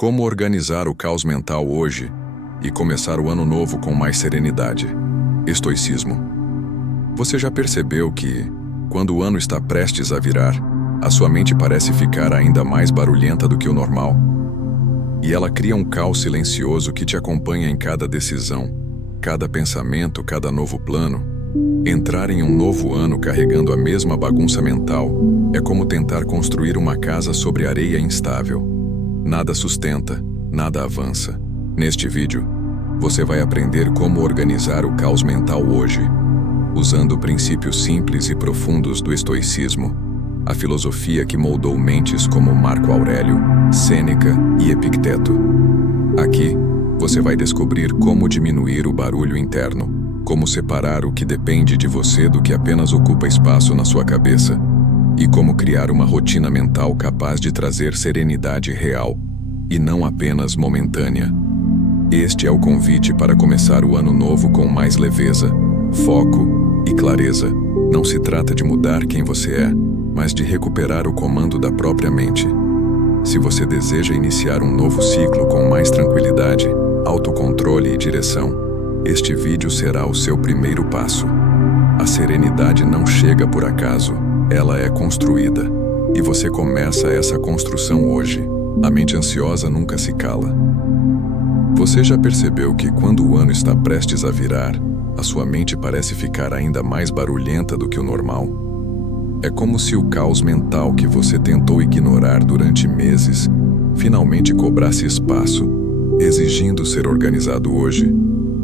Como organizar o caos mental hoje e começar o ano novo com mais serenidade. Estoicismo. Você já percebeu que, quando o ano está prestes a virar, a sua mente parece ficar ainda mais barulhenta do que o normal? E ela cria um caos silencioso que te acompanha em cada decisão, cada pensamento, cada novo plano. Entrar em um novo ano carregando a mesma bagunça mental é como tentar construir uma casa sobre areia instável. Nada sustenta, nada avança. Neste vídeo, você vai aprender como organizar o caos mental hoje, usando princípios simples e profundos do estoicismo, a filosofia que moldou mentes como Marco Aurélio, Sêneca e Epicteto. Aqui, você vai descobrir como diminuir o barulho interno, como separar o que depende de você do que apenas ocupa espaço na sua cabeça, e como criar uma rotina mental capaz de trazer serenidade real, e não apenas momentânea. Este é o convite para começar o ano novo com mais leveza, foco e clareza. Não se trata de mudar quem você é, mas de recuperar o comando da própria mente. Se você deseja iniciar um novo ciclo com mais tranquilidade, autocontrole e direção, este vídeo será o seu primeiro passo. A serenidade não chega por acaso, ela é construída. E você começa essa construção hoje. A mente ansiosa nunca se cala. Você já percebeu que quando o ano está prestes a virar, a sua mente parece ficar ainda mais barulhenta do que o normal? É como se o caos mental que você tentou ignorar durante meses finalmente cobrasse espaço, exigindo ser organizado hoje,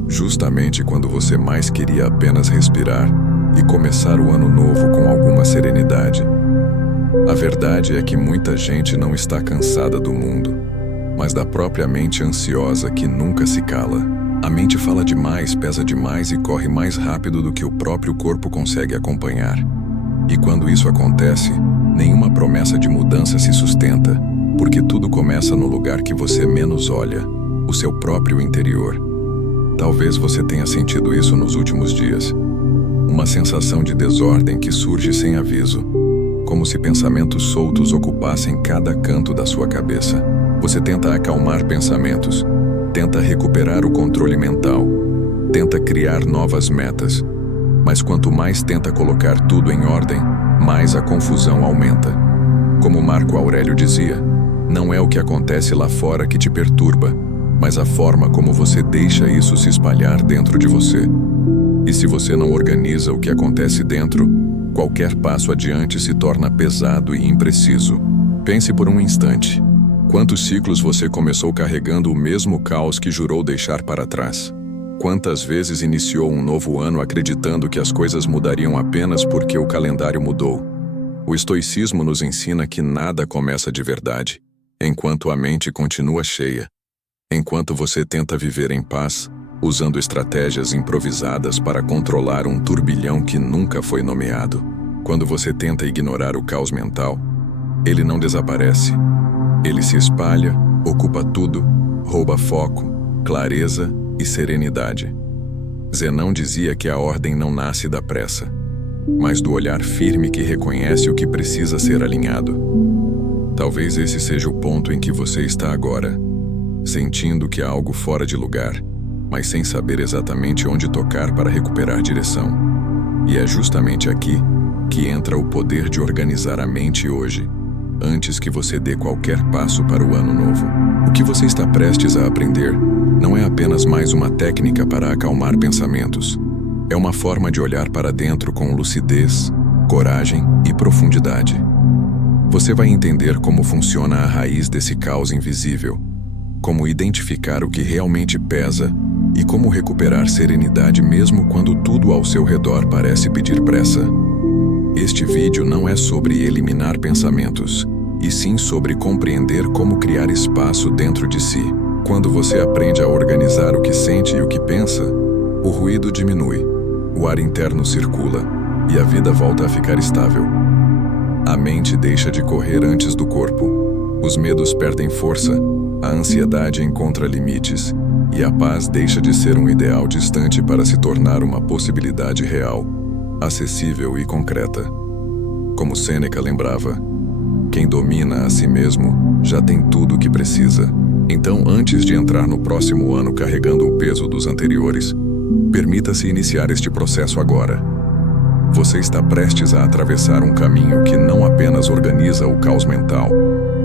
justamente quando você mais queria apenas respirar e começar o ano novo com alguma serenidade. A verdade é que muita gente não está cansada do mundo, mas da própria mente ansiosa que nunca se cala. A mente fala demais, pesa demais e corre mais rápido do que o próprio corpo consegue acompanhar. E quando isso acontece, nenhuma promessa de mudança se sustenta, porque tudo começa no lugar que você menos olha, o seu próprio interior. Talvez você tenha sentido isso nos últimos dias. Uma sensação de desordem que surge sem aviso, como se pensamentos soltos ocupassem cada canto da sua cabeça. Você tenta acalmar pensamentos, tenta recuperar o controle mental, tenta criar novas metas, mas quanto mais tenta colocar tudo em ordem, mais a confusão aumenta. Como Marco Aurélio dizia, não é o que acontece lá fora que te perturba, mas a forma como você deixa isso se espalhar dentro de você. E se você não organiza o que acontece dentro, qualquer passo adiante se torna pesado e impreciso. Pense por um instante. Quantos ciclos você começou carregando o mesmo caos que jurou deixar para trás? Quantas vezes iniciou um novo ano acreditando que as coisas mudariam apenas porque o calendário mudou? O estoicismo nos ensina que nada começa de verdade, enquanto a mente continua cheia. Enquanto você tenta viver em paz, usando estratégias improvisadas para controlar um turbilhão que nunca foi nomeado. Quando você tenta ignorar o caos mental, ele não desaparece. Ele se espalha, ocupa tudo, rouba foco, clareza e serenidade. Zenão dizia que a ordem não nasce da pressa, mas do olhar firme que reconhece o que precisa ser alinhado. Talvez esse seja o ponto em que você está agora, sentindo que há algo fora de lugar, mas sem saber exatamente onde tocar para recuperar direção. E é justamente aqui que entra o poder de organizar a mente hoje, antes que você dê qualquer passo para o ano novo. O que você está prestes a aprender não é apenas mais uma técnica para acalmar pensamentos. É uma forma de olhar para dentro com lucidez, coragem e profundidade. Você vai entender como funciona a raiz desse caos invisível, como identificar o que realmente pesa e como recuperar serenidade mesmo quando tudo ao seu redor parece pedir pressa. Este vídeo não é sobre eliminar pensamentos, e sim sobre compreender como criar espaço dentro de si. Quando você aprende a organizar o que sente e o que pensa, o ruído diminui, o ar interno circula e a vida volta a ficar estável. A mente deixa de correr antes do corpo, os medos perdem força, a ansiedade encontra limites e a paz deixa de ser um ideal distante para se tornar uma possibilidade real, acessível e concreta. Como Sêneca lembrava, quem domina a si mesmo já tem tudo o que precisa. Então, antes de entrar no próximo ano carregando o peso dos anteriores, permita-se iniciar este processo agora. Você está prestes a atravessar um caminho que não apenas organiza o caos mental,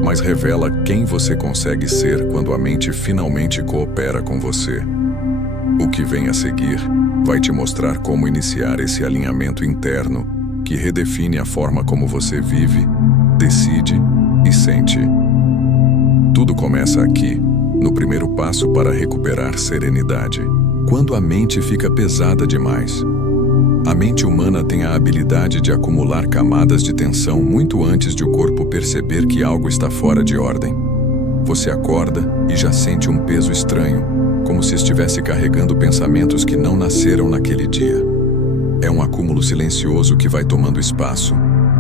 mas revela quem você consegue ser quando a mente finalmente coopera com você. O que vem a seguir vai te mostrar como iniciar esse alinhamento interno que redefine a forma como você vive, decide e sente. Tudo começa aqui, no primeiro passo para recuperar serenidade. Quando a mente fica pesada demais. A mente humana tem a habilidade de acumular camadas de tensão muito antes de o corpo perceber que algo está fora de ordem. Você acorda e já sente um peso estranho, como se estivesse carregando pensamentos que não nasceram naquele dia. É um acúmulo silencioso que vai tomando espaço,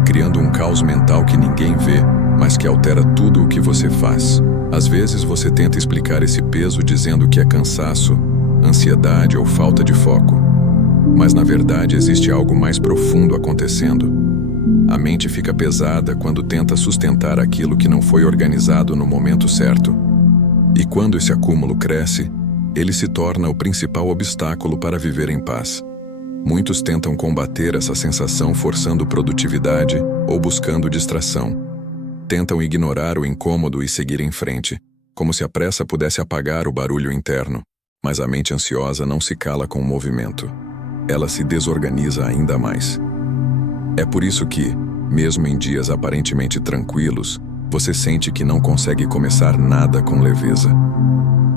criando um caos mental que ninguém vê, mas que altera tudo o que você faz. Às vezes você tenta explicar esse peso dizendo que é cansaço, ansiedade ou falta de foco. Mas na verdade existe algo mais profundo acontecendo. A mente fica pesada quando tenta sustentar aquilo que não foi organizado no momento certo. E quando esse acúmulo cresce, ele se torna o principal obstáculo para viver em paz. Muitos tentam combater essa sensação forçando produtividade ou buscando distração. Tentam ignorar o incômodo e seguir em frente, como se a pressa pudesse apagar o barulho interno. Mas a mente ansiosa não se cala com o movimento. Ela se desorganiza ainda mais. É por isso que, mesmo em dias aparentemente tranquilos, você sente que não consegue começar nada com leveza.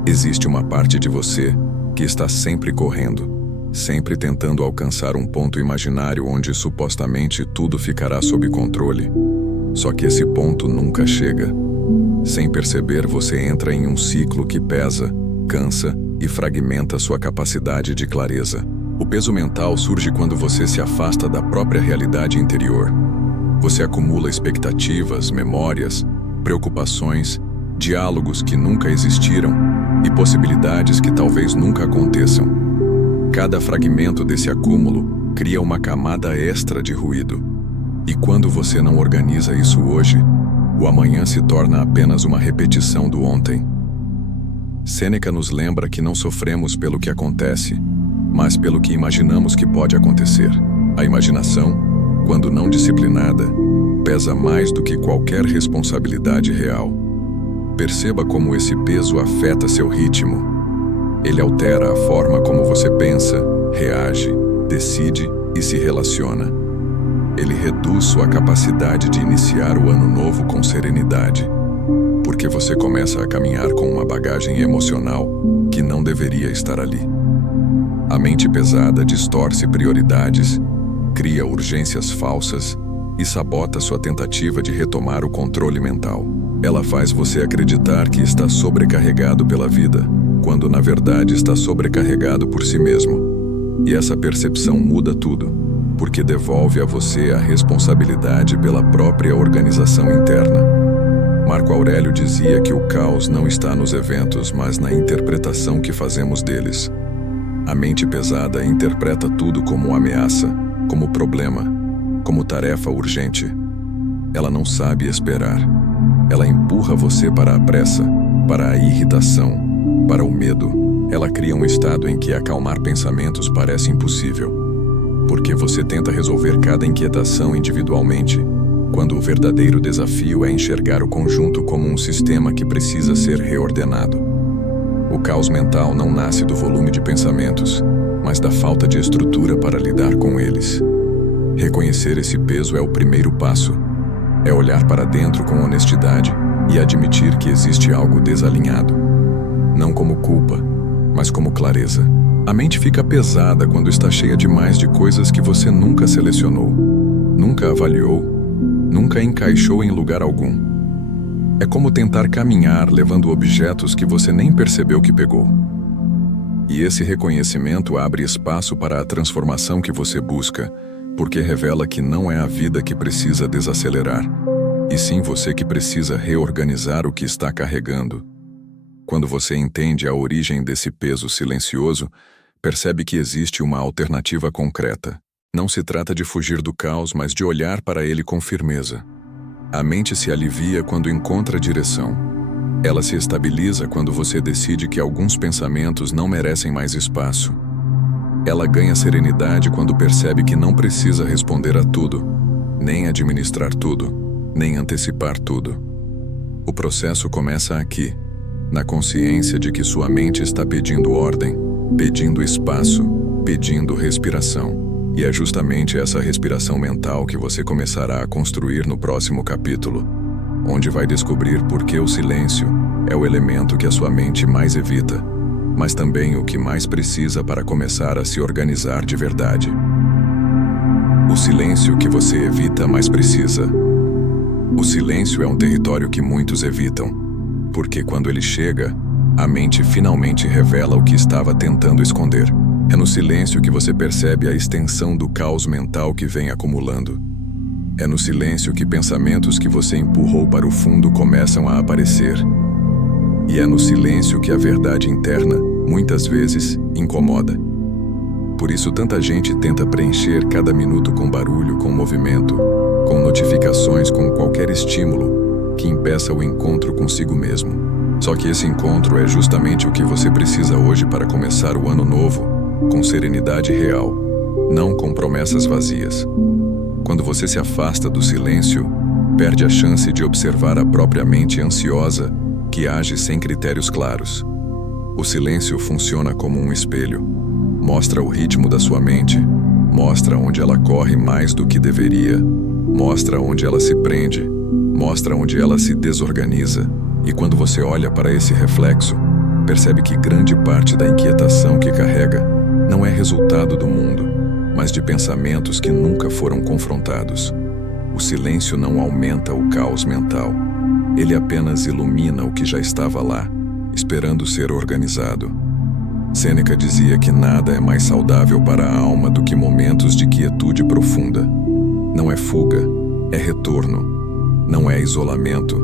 Existe uma parte de você que está sempre correndo, sempre tentando alcançar um ponto imaginário onde supostamente tudo ficará sob controle. Só que esse ponto nunca chega. Sem perceber, você entra em um ciclo que pesa, cansa e fragmenta sua capacidade de clareza. O peso mental surge quando você se afasta da própria realidade interior. Você acumula expectativas, memórias, preocupações, diálogos que nunca existiram e possibilidades que talvez nunca aconteçam. Cada fragmento desse acúmulo cria uma camada extra de ruído. E quando você não organiza isso hoje, o amanhã se torna apenas uma repetição do ontem. Sêneca nos lembra que não sofremos pelo que acontece, mas pelo que imaginamos que pode acontecer. A imaginação, quando não disciplinada, pesa mais do que qualquer responsabilidade real. Perceba como esse peso afeta seu ritmo. Ele altera a forma como você pensa, reage, decide e se relaciona. Ele reduz sua capacidade de iniciar o ano novo com serenidade, porque você começa a caminhar com uma bagagem emocional que não deveria estar ali. A mente pesada distorce prioridades, cria urgências falsas e sabota sua tentativa de retomar o controle mental. Ela faz você acreditar que está sobrecarregado pela vida, quando na verdade está sobrecarregado por si mesmo. E essa percepção muda tudo, porque devolve a você a responsabilidade pela própria organização interna. Marco Aurélio dizia que o caos não está nos eventos, mas na interpretação que fazemos deles. A mente pesada interpreta tudo como ameaça, como problema, como tarefa urgente. Ela não sabe esperar. Ela empurra você para a pressa, para a irritação, para o medo. Ela cria um estado em que acalmar pensamentos parece impossível, porque você tenta resolver cada inquietação individualmente, quando o verdadeiro desafio é enxergar o conjunto como um sistema que precisa ser reordenado. O caos mental não nasce do volume de pensamentos, mas da falta de estrutura para lidar com eles. Reconhecer esse peso é o primeiro passo. É olhar para dentro com honestidade e admitir que existe algo desalinhado. Não como culpa, mas como clareza. A mente fica pesada quando está cheia demais de coisas que você nunca selecionou, nunca avaliou, nunca encaixou em lugar algum. É como tentar caminhar levando objetos que você nem percebeu que pegou. E esse reconhecimento abre espaço para a transformação que você busca, porque revela que não é a vida que precisa desacelerar, e sim você que precisa reorganizar o que está carregando. Quando você entende a origem desse peso silencioso, percebe que existe uma alternativa concreta. Não se trata de fugir do caos, mas de olhar para ele com firmeza. A mente se alivia quando encontra direção. Ela se estabiliza quando você decide que alguns pensamentos não merecem mais espaço. Ela ganha serenidade quando percebe que não precisa responder a tudo, nem administrar tudo, nem antecipar tudo. O processo começa aqui, na consciência de que sua mente está pedindo ordem, pedindo espaço, pedindo respiração. E é justamente essa respiração mental que você começará a construir no próximo capítulo, onde vai descobrir por que o silêncio é o elemento que a sua mente mais evita, mas também o que mais precisa para começar a se organizar de verdade. O silêncio que você evita mais precisa. O silêncio é um território que muitos evitam, porque quando ele chega, a mente finalmente revela o que estava tentando esconder. É no silêncio que você percebe a extensão do caos mental que vem acumulando. É no silêncio que pensamentos que você empurrou para o fundo começam a aparecer. E é no silêncio que a verdade interna, muitas vezes, incomoda. Por isso tanta gente tenta preencher cada minuto com barulho, com movimento, com notificações, com qualquer estímulo que impeça o encontro consigo mesmo. Só que esse encontro é justamente o que você precisa hoje para começar o ano novo, com serenidade real, não com promessas vazias. Quando você se afasta do silêncio, perde a chance de observar a própria mente ansiosa que age sem critérios claros. O silêncio funciona como um espelho. Mostra o ritmo da sua mente, mostra onde ela corre mais do que deveria, mostra onde ela se prende, mostra onde ela se desorganiza. E quando você olha para esse reflexo, percebe que grande parte da inquietação que carrega não é resultado do mundo, mas de pensamentos que nunca foram confrontados. O silêncio não aumenta o caos mental. Ele apenas ilumina o que já estava lá, esperando ser organizado. Sêneca dizia que nada é mais saudável para a alma do que momentos de quietude profunda. Não é fuga, é retorno. Não é isolamento,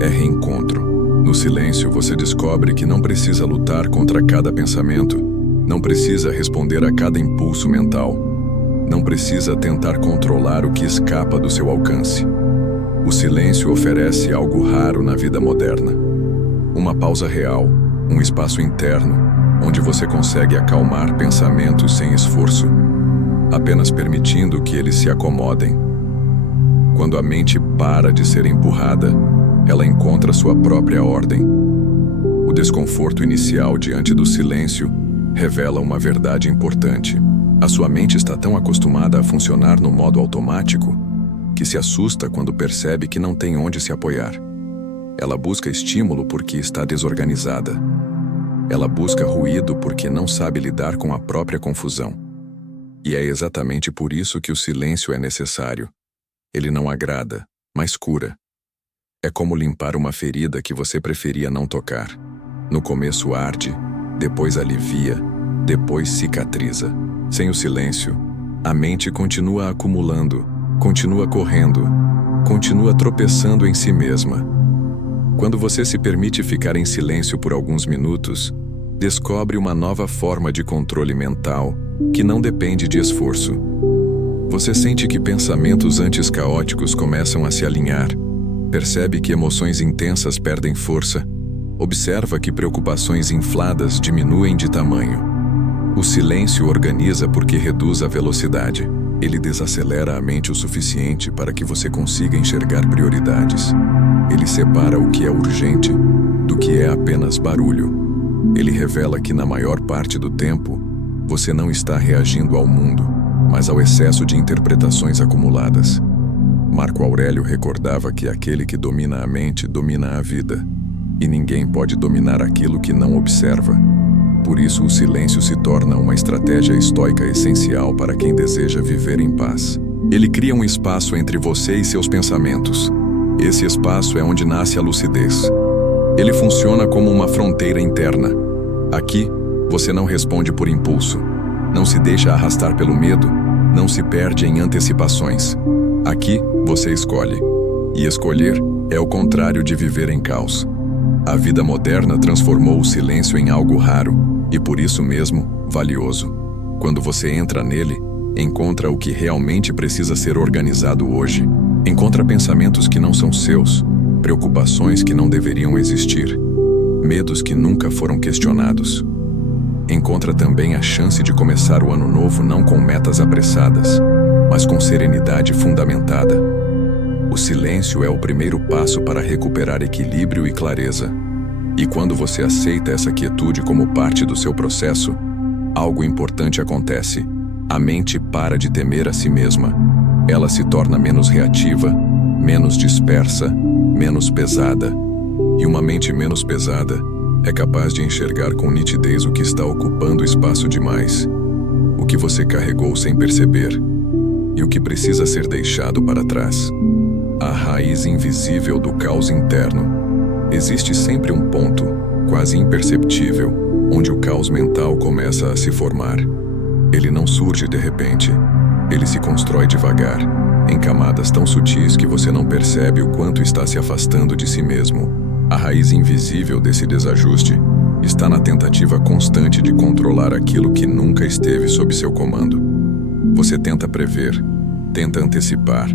é reencontro. No silêncio você descobre que não precisa lutar contra cada pensamento, não precisa responder a cada impulso mental, não precisa tentar controlar o que escapa do seu alcance. O silêncio oferece algo raro na vida moderna. Uma pausa real, um espaço interno, onde você consegue acalmar pensamentos sem esforço, apenas permitindo que eles se acomodem. Quando a mente para de ser empurrada, ela encontra sua própria ordem. O desconforto inicial diante do silêncio revela uma verdade importante. A sua mente está tão acostumada a funcionar no modo automático que se assusta quando percebe que não tem onde se apoiar. Ela busca estímulo porque está desorganizada. Ela busca ruído porque não sabe lidar com a própria confusão. E é exatamente por isso que o silêncio é necessário. Ele não agrada, mas cura. É como limpar uma ferida que você preferia não tocar. No começo arde, depois alivia, depois cicatriza. Sem o silêncio, a mente continua acumulando, continua correndo, continua tropeçando em si mesma. Quando você se permite ficar em silêncio por alguns minutos, descobre uma nova forma de controle mental que não depende de esforço. Você sente que pensamentos antes caóticos começam a se alinhar, percebe que emoções intensas perdem força, observa que preocupações infladas diminuem de tamanho. O silêncio organiza porque reduz a velocidade. Ele desacelera a mente o suficiente para que você consiga enxergar prioridades. Ele separa o que é urgente do que é apenas barulho. Ele revela que na maior parte do tempo, você não está reagindo ao mundo, mas ao excesso de interpretações acumuladas. Marco Aurélio recordava que aquele que domina a mente domina a vida, e ninguém pode dominar aquilo que não observa. Por isso, o silêncio se torna uma estratégia estoica essencial para quem deseja viver em paz. Ele cria um espaço entre você e seus pensamentos. Esse espaço é onde nasce a lucidez. Ele funciona como uma fronteira interna. Aqui, você não responde por impulso, não se deixa arrastar pelo medo, não se perde em antecipações. Aqui, você escolhe. E escolher é o contrário de viver em caos. A vida moderna transformou o silêncio em algo raro e, por isso mesmo, valioso. Quando você entra nele, encontra o que realmente precisa ser organizado hoje. Encontra pensamentos que não são seus, preocupações que não deveriam existir, medos que nunca foram questionados. Encontra também a chance de começar o ano novo não com metas apressadas, mas com serenidade fundamentada. O silêncio é o primeiro passo para recuperar equilíbrio e clareza. E quando você aceita essa quietude como parte do seu processo, algo importante acontece. A mente para de temer a si mesma. Ela se torna menos reativa, menos dispersa, menos pesada. E uma mente menos pesada é capaz de enxergar com nitidez o que está ocupando espaço demais, o que você carregou sem perceber, e o que precisa ser deixado para trás. A raiz invisível do caos interno. Existe sempre um ponto, quase imperceptível, onde o caos mental começa a se formar. Ele não surge de repente. Ele se constrói devagar, em camadas tão sutis que você não percebe o quanto está se afastando de si mesmo. A raiz invisível desse desajuste está na tentativa constante de controlar aquilo que nunca esteve sob seu comando. Você tenta prever, tenta antecipar,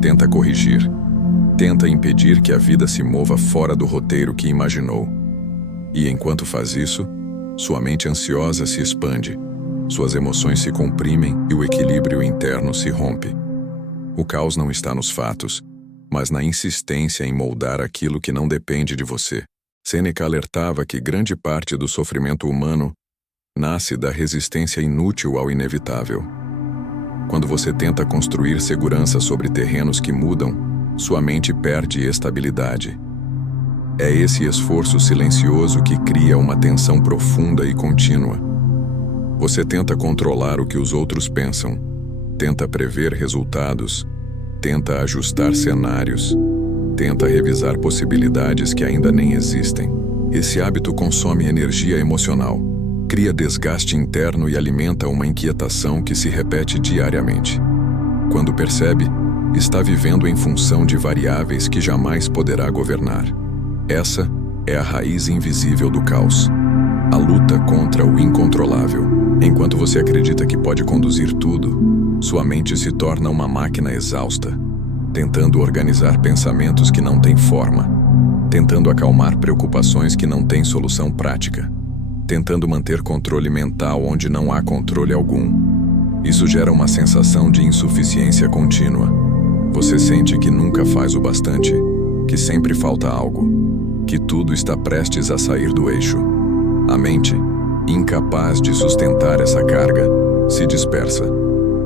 tenta corrigir, tenta impedir que a vida se mova fora do roteiro que imaginou. E enquanto faz isso, sua mente ansiosa se expande, suas emoções se comprimem e o equilíbrio interno se rompe. O caos não está nos fatos, mas na insistência em moldar aquilo que não depende de você. Sêneca alertava que grande parte do sofrimento humano nasce da resistência inútil ao inevitável. Quando você tenta construir segurança sobre terrenos que mudam, sua mente perde estabilidade. É esse esforço silencioso que cria uma tensão profunda e contínua. Você tenta controlar o que os outros pensam, tenta prever resultados, tenta ajustar cenários, tenta revisar possibilidades que ainda nem existem. Esse hábito consome energia emocional, cria desgaste interno e alimenta uma inquietação que se repete diariamente. Quando percebe, está vivendo em função de variáveis que jamais poderá governar. Essa é a raiz invisível do caos. A luta contra o incontrolável. Enquanto você acredita que pode conduzir tudo, sua mente se torna uma máquina exausta, tentando organizar pensamentos que não têm forma, tentando acalmar preocupações que não têm solução prática, tentando manter controle mental onde não há controle algum. Isso gera uma sensação de insuficiência contínua. Você sente que nunca faz o bastante, que sempre falta algo, que tudo está prestes a sair do eixo. A mente, incapaz de sustentar essa carga, se dispersa,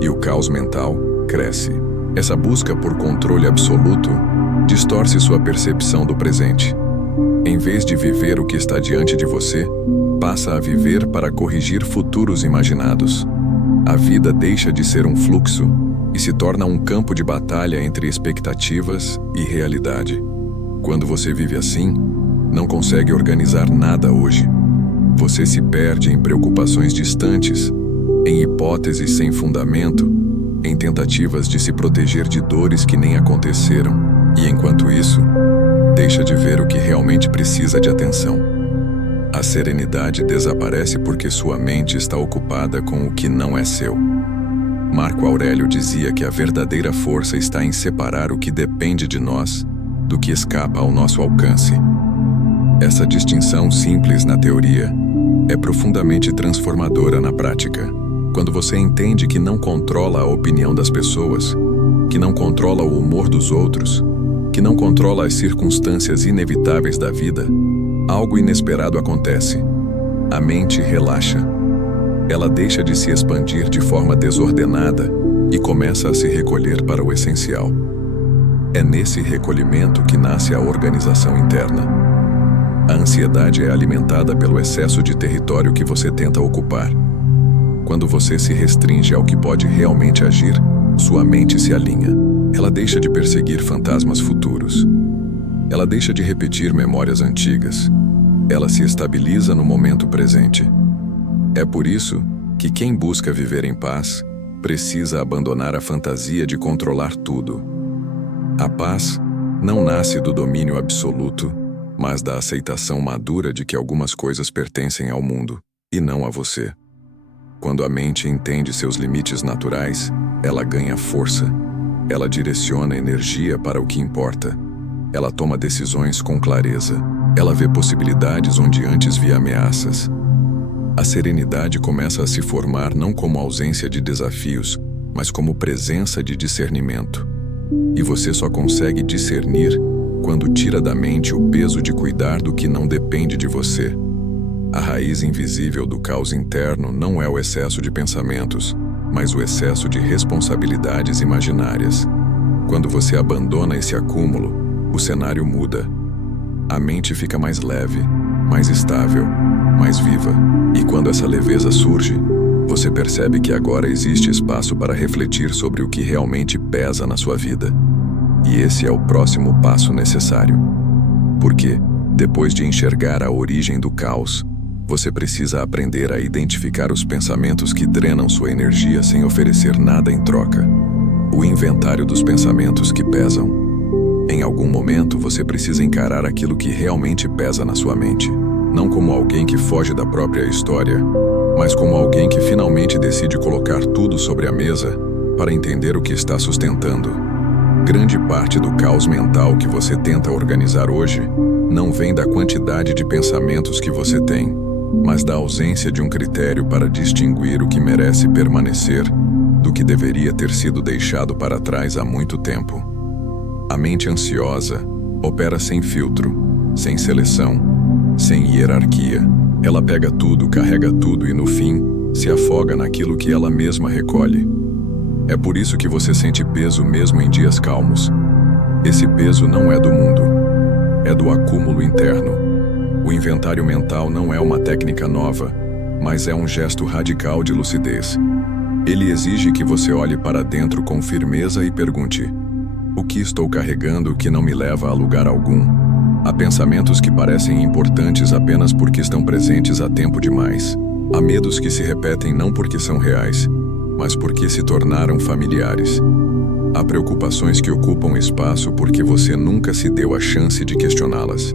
e o caos mental cresce. Essa busca por controle absoluto distorce sua percepção do presente. Em vez de viver o que está diante de você, passa a viver para corrigir futuros imaginados. A vida deixa de ser um fluxo e se torna um campo de batalha entre expectativas e realidade. Quando você vive assim, não consegue organizar nada hoje. Você se perde em preocupações distantes, em hipóteses sem fundamento, em tentativas de se proteger de dores que nem aconteceram, e enquanto isso, deixa de ver o que realmente precisa de atenção. A serenidade desaparece porque sua mente está ocupada com o que não é seu. Marco Aurélio dizia que a verdadeira força está em separar o que depende de nós do que escapa ao nosso alcance. Essa distinção simples na teoria é profundamente transformadora na prática. Quando você entende que não controla a opinião das pessoas, que não controla o humor dos outros, que não controla as circunstâncias inevitáveis da vida, algo inesperado acontece. A mente relaxa. Ela deixa de se expandir de forma desordenada e começa a se recolher para o essencial. É nesse recolhimento que nasce a organização interna. A ansiedade é alimentada pelo excesso de território que você tenta ocupar. Quando você se restringe ao que pode realmente agir, sua mente se alinha. Ela deixa de perseguir fantasmas futuros. Ela deixa de repetir memórias antigas. Ela se estabiliza no momento presente. É por isso que quem busca viver em paz precisa abandonar a fantasia de controlar tudo. A paz não nasce do domínio absoluto, mas da aceitação madura de que algumas coisas pertencem ao mundo e não a você. Quando a mente entende seus limites naturais, ela ganha força. Ela direciona energia para o que importa. Ela toma decisões com clareza. Ela vê possibilidades onde antes via ameaças. A serenidade começa a se formar não como ausência de desafios, mas como presença de discernimento. E você só consegue discernir quando tira da mente o peso de cuidar do que não depende de você. A raiz invisível do caos interno não é o excesso de pensamentos, mas o excesso de responsabilidades imaginárias. Quando você abandona esse acúmulo, o cenário muda. A mente fica mais leve, mais estável, mais viva. E quando essa leveza surge, você percebe que agora existe espaço para refletir sobre o que realmente pesa na sua vida. E esse é o próximo passo necessário. Porque, depois de enxergar a origem do caos, você precisa aprender a identificar os pensamentos que drenam sua energia sem oferecer nada em troca. O inventário dos pensamentos que pesam. Em algum momento você precisa encarar aquilo que realmente pesa na sua mente, não como alguém que foge da própria história, mas como alguém que finalmente decide colocar tudo sobre a mesa para entender o que está sustentando. Grande parte do caos mental que você tenta organizar hoje não vem da quantidade de pensamentos que você tem, mas da ausência de um critério para distinguir o que merece permanecer do que deveria ter sido deixado para trás há muito tempo. A mente ansiosa opera sem filtro, sem seleção, sem hierarquia. Ela pega tudo, carrega tudo e, no fim, se afoga naquilo que ela mesma recolhe. É por isso que você sente peso mesmo em dias calmos. Esse peso não é do mundo, é do acúmulo interno. O inventário mental não é uma técnica nova, mas é um gesto radical de lucidez. Ele exige que você olhe para dentro com firmeza e pergunte: o que estou carregando que não me leva a lugar algum? Há pensamentos que parecem importantes apenas porque estão presentes há tempo demais. Há medos que se repetem não porque são reais, mas porque se tornaram familiares. Há preocupações que ocupam espaço porque você nunca se deu a chance de questioná-las.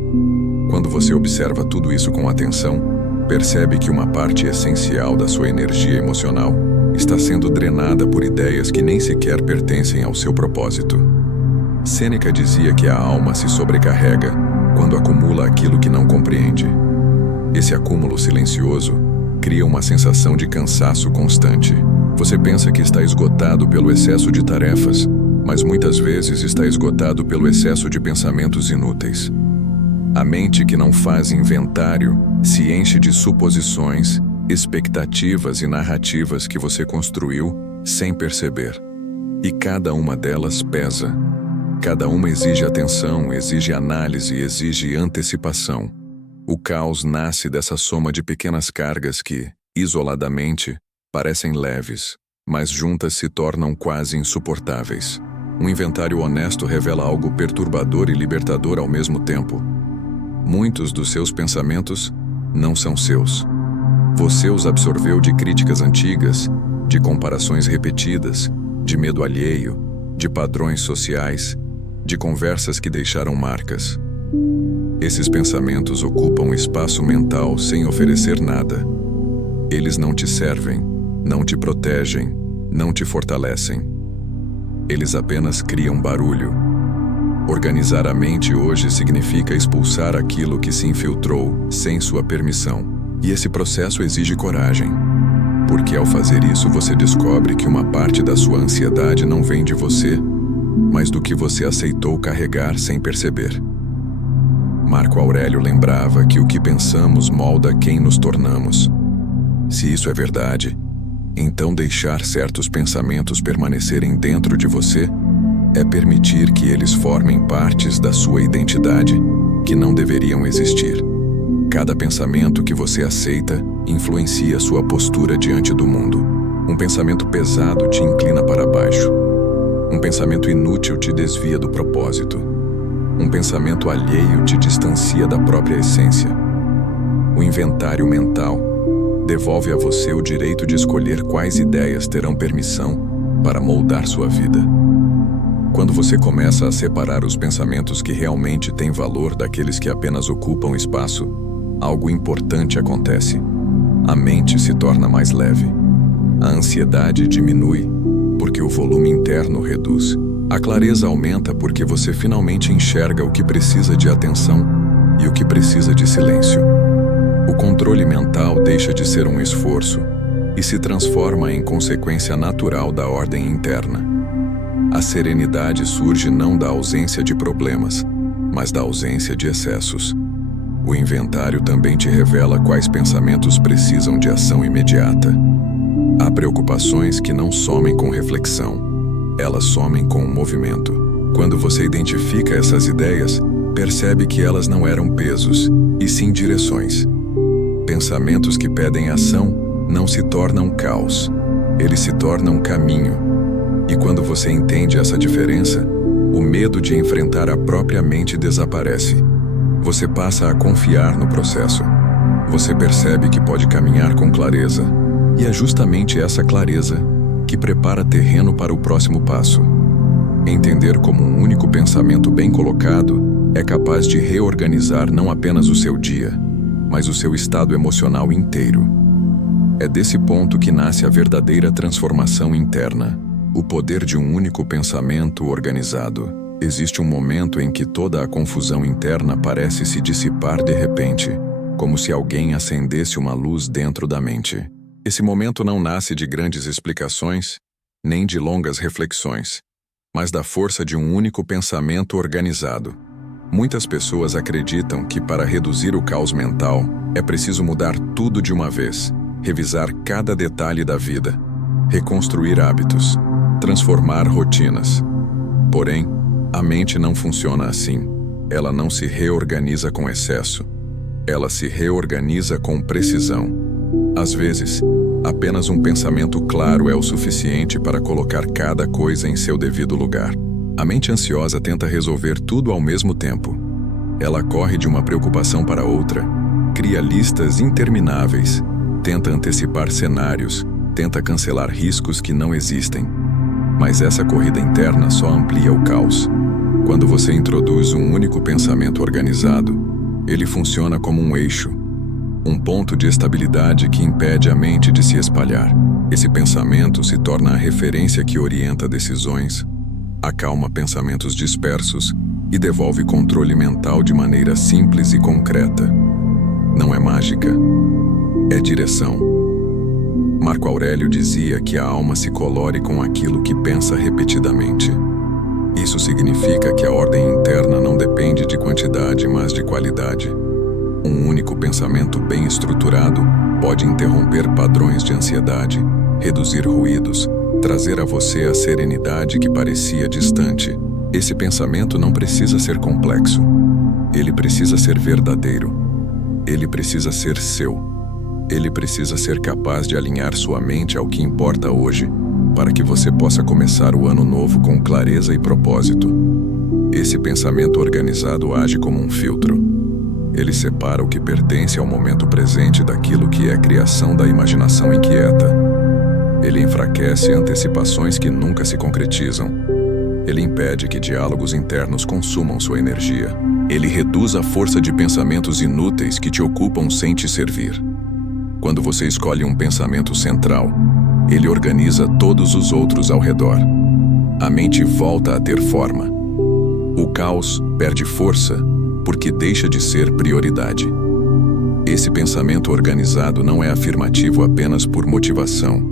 Quando você observa tudo isso com atenção, percebe que uma parte essencial da sua energia emocional está sendo drenada por ideias que nem sequer pertencem ao seu propósito. Sêneca dizia que a alma se sobrecarrega quando acumula aquilo que não compreende. Esse acúmulo silencioso cria uma sensação de cansaço constante. Você pensa que está esgotado pelo excesso de tarefas, mas muitas vezes está esgotado pelo excesso de pensamentos inúteis. A mente que não faz inventário se enche de suposições, expectativas e narrativas que você construiu sem perceber. E cada uma delas pesa. Cada uma exige atenção, exige análise, exige antecipação. O caos nasce dessa soma de pequenas cargas que, isoladamente, parecem leves, mas juntas se tornam quase insuportáveis. Um inventário honesto revela algo perturbador e libertador ao mesmo tempo. Muitos dos seus pensamentos não são seus. Você os absorveu de críticas antigas, de comparações repetidas, de medo alheio, de padrões sociais, de conversas que deixaram marcas. Esses pensamentos ocupam espaço mental sem oferecer nada. Eles não te servem, não te protegem, não te fortalecem. Eles apenas criam barulho. Organizar a mente hoje significa expulsar aquilo que se infiltrou sem sua permissão. E esse processo exige coragem. Porque ao fazer isso você descobre que uma parte da sua ansiedade não vem de você, mas do que você aceitou carregar sem perceber. Marco Aurélio lembrava que o que pensamos molda quem nos tornamos. Se isso é verdade, então deixar certos pensamentos permanecerem dentro de você é permitir que eles formem partes da sua identidade que não deveriam existir. Cada pensamento que você aceita influencia sua postura diante do mundo. Um pensamento pesado te inclina para baixo. Um pensamento inútil te desvia do propósito. Um pensamento alheio te distancia da própria essência. O inventário mental devolve a você o direito de escolher quais ideias terão permissão para moldar sua vida. Quando você começa a separar os pensamentos que realmente têm valor daqueles que apenas ocupam espaço, algo importante acontece. A mente se torna mais leve. A ansiedade diminui, porque o volume interno reduz. A clareza aumenta porque você finalmente enxerga o que precisa de atenção e o que precisa de silêncio. O controle mental deixa de ser um esforço e se transforma em consequência natural da ordem interna. A serenidade surge não da ausência de problemas, mas da ausência de excessos. O inventário também te revela quais pensamentos precisam de ação imediata. Há preocupações que não somem com reflexão. Elas somem com o movimento. Quando você identifica essas ideias, percebe que elas não eram pesos, e sim direções. Pensamentos que pedem ação não se tornam caos. Eles se tornam caminho. E quando você entende essa diferença, o medo de enfrentar a própria mente desaparece. Você passa a confiar no processo. Você percebe que pode caminhar com clareza. E é justamente essa clareza que prepara terreno para o próximo passo. Entender como um único pensamento bem colocado é capaz de reorganizar não apenas o seu dia, mas o seu estado emocional inteiro. É desse ponto que nasce a verdadeira transformação interna, o poder de um único pensamento organizado. Existe um momento em que toda a confusão interna parece se dissipar de repente, como se alguém acendesse uma luz dentro da mente. Esse momento não nasce de grandes explicações, nem de longas reflexões, mas da força de um único pensamento organizado. Muitas pessoas acreditam que para reduzir o caos mental é preciso mudar tudo de uma vez, revisar cada detalhe da vida, reconstruir hábitos, transformar rotinas. Porém, a mente não funciona assim. Ela não se reorganiza com excesso. Ela se reorganiza com precisão. Às vezes, apenas um pensamento claro é o suficiente para colocar cada coisa em seu devido lugar. A mente ansiosa tenta resolver tudo ao mesmo tempo. Ela corre de uma preocupação para outra, cria listas intermináveis, tenta antecipar cenários, tenta cancelar riscos que não existem. Mas essa corrida interna só amplia o caos. Quando você introduz um único pensamento organizado, ele funciona como um eixo, um ponto de estabilidade que impede a mente de se espalhar. Esse pensamento se torna a referência que orienta decisões, acalma pensamentos dispersos e devolve controle mental de maneira simples e concreta. Não é mágica, é direção. Marco Aurélio dizia que a alma se colore com aquilo que pensa repetidamente. Isso significa que a ordem interna não depende de quantidade, mas de qualidade. Um único pensamento bem estruturado pode interromper padrões de ansiedade, reduzir ruídos, trazer a você a serenidade que parecia distante. Esse pensamento não precisa ser complexo. Ele precisa ser verdadeiro. Ele precisa ser seu. Ele precisa ser capaz de alinhar sua mente ao que importa hoje, para que você possa começar o ano novo com clareza e propósito. Esse pensamento organizado age como um filtro. Ele separa o que pertence ao momento presente daquilo que é criação da imaginação inquieta. Ele enfraquece antecipações que nunca se concretizam. Ele impede que diálogos internos consumam sua energia. Ele reduz a força de pensamentos inúteis que te ocupam sem te servir. Quando você escolhe um pensamento central, ele organiza todos os outros ao redor. A mente volta a ter forma. O caos perde força porque deixa de ser prioridade. Esse pensamento organizado não é afirmativo apenas por motivação.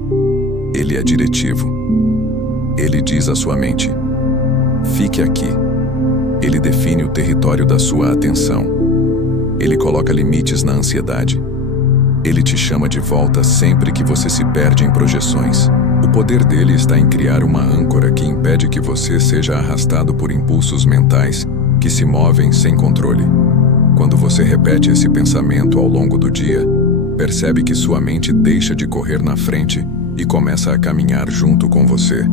Ele é diretivo. Ele diz à sua mente: fique aqui. Ele define o território da sua atenção. Ele coloca limites na ansiedade. Ele te chama de volta sempre que você se perde em projeções. O poder dele está em criar uma âncora que impede que você seja arrastado por impulsos mentais que se movem sem controle. Quando você repete esse pensamento ao longo do dia, percebe que sua mente deixa de correr na frente e começa a caminhar junto com você.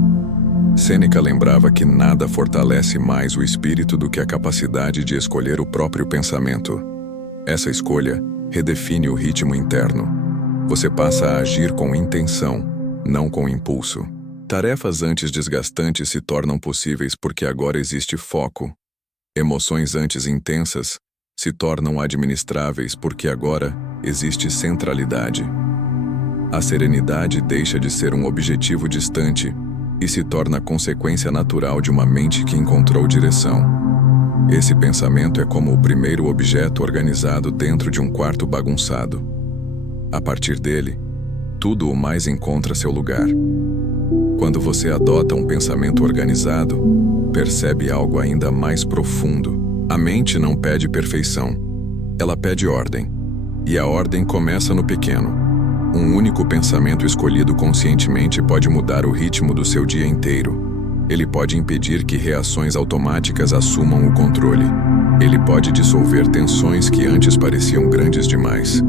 Sêneca lembrava que nada fortalece mais o espírito do que a capacidade de escolher o próprio pensamento. Essa escolha redefine o ritmo interno. Você passa a agir com intenção, não com impulso. Tarefas antes desgastantes se tornam possíveis porque agora existe foco. Emoções antes intensas se tornam administráveis porque agora existe centralidade. A serenidade deixa de ser um objetivo distante e se torna consequência natural de uma mente que encontrou direção. Esse pensamento é como o primeiro objeto organizado dentro de um quarto bagunçado. A partir dele, tudo o mais encontra seu lugar. Quando você adota um pensamento organizado, percebe algo ainda mais profundo. A mente não pede perfeição, ela pede ordem. E a ordem começa no pequeno. Um único pensamento escolhido conscientemente pode mudar o ritmo do seu dia inteiro. Ele pode impedir que reações automáticas assumam o controle. Ele pode dissolver tensões que antes pareciam grandes demais.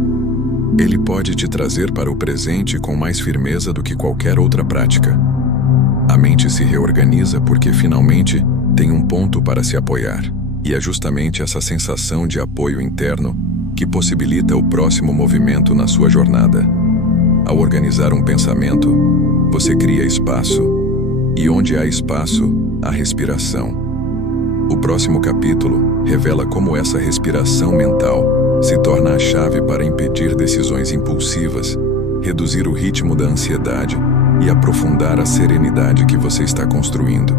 Ele pode te trazer para o presente com mais firmeza do que qualquer outra prática. A mente se reorganiza porque finalmente tem um ponto para se apoiar. E é justamente essa sensação de apoio interno que possibilita o próximo movimento na sua jornada. Ao organizar um pensamento, você cria espaço. E onde há espaço, há respiração. O próximo capítulo revela como essa respiração mental se torna a chave para impedir decisões impulsivas, reduzir o ritmo da ansiedade e aprofundar a serenidade que você está construindo.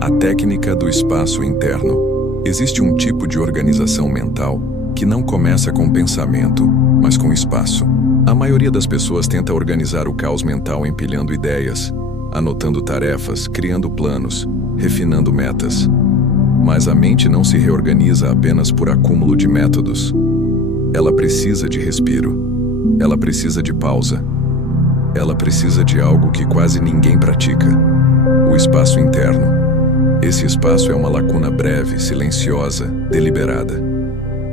A técnica do espaço interno. Existe um tipo de organização mental que não começa com pensamento, mas com espaço. A maioria das pessoas tenta organizar o caos mental empilhando ideias, anotando tarefas, criando planos, refinando metas. Mas a mente não se reorganiza apenas por acúmulo de métodos. Ela precisa de respiro. Ela precisa de pausa. Ela precisa de algo que quase ninguém pratica: o espaço interno. Esse espaço é uma lacuna breve, silenciosa, deliberada.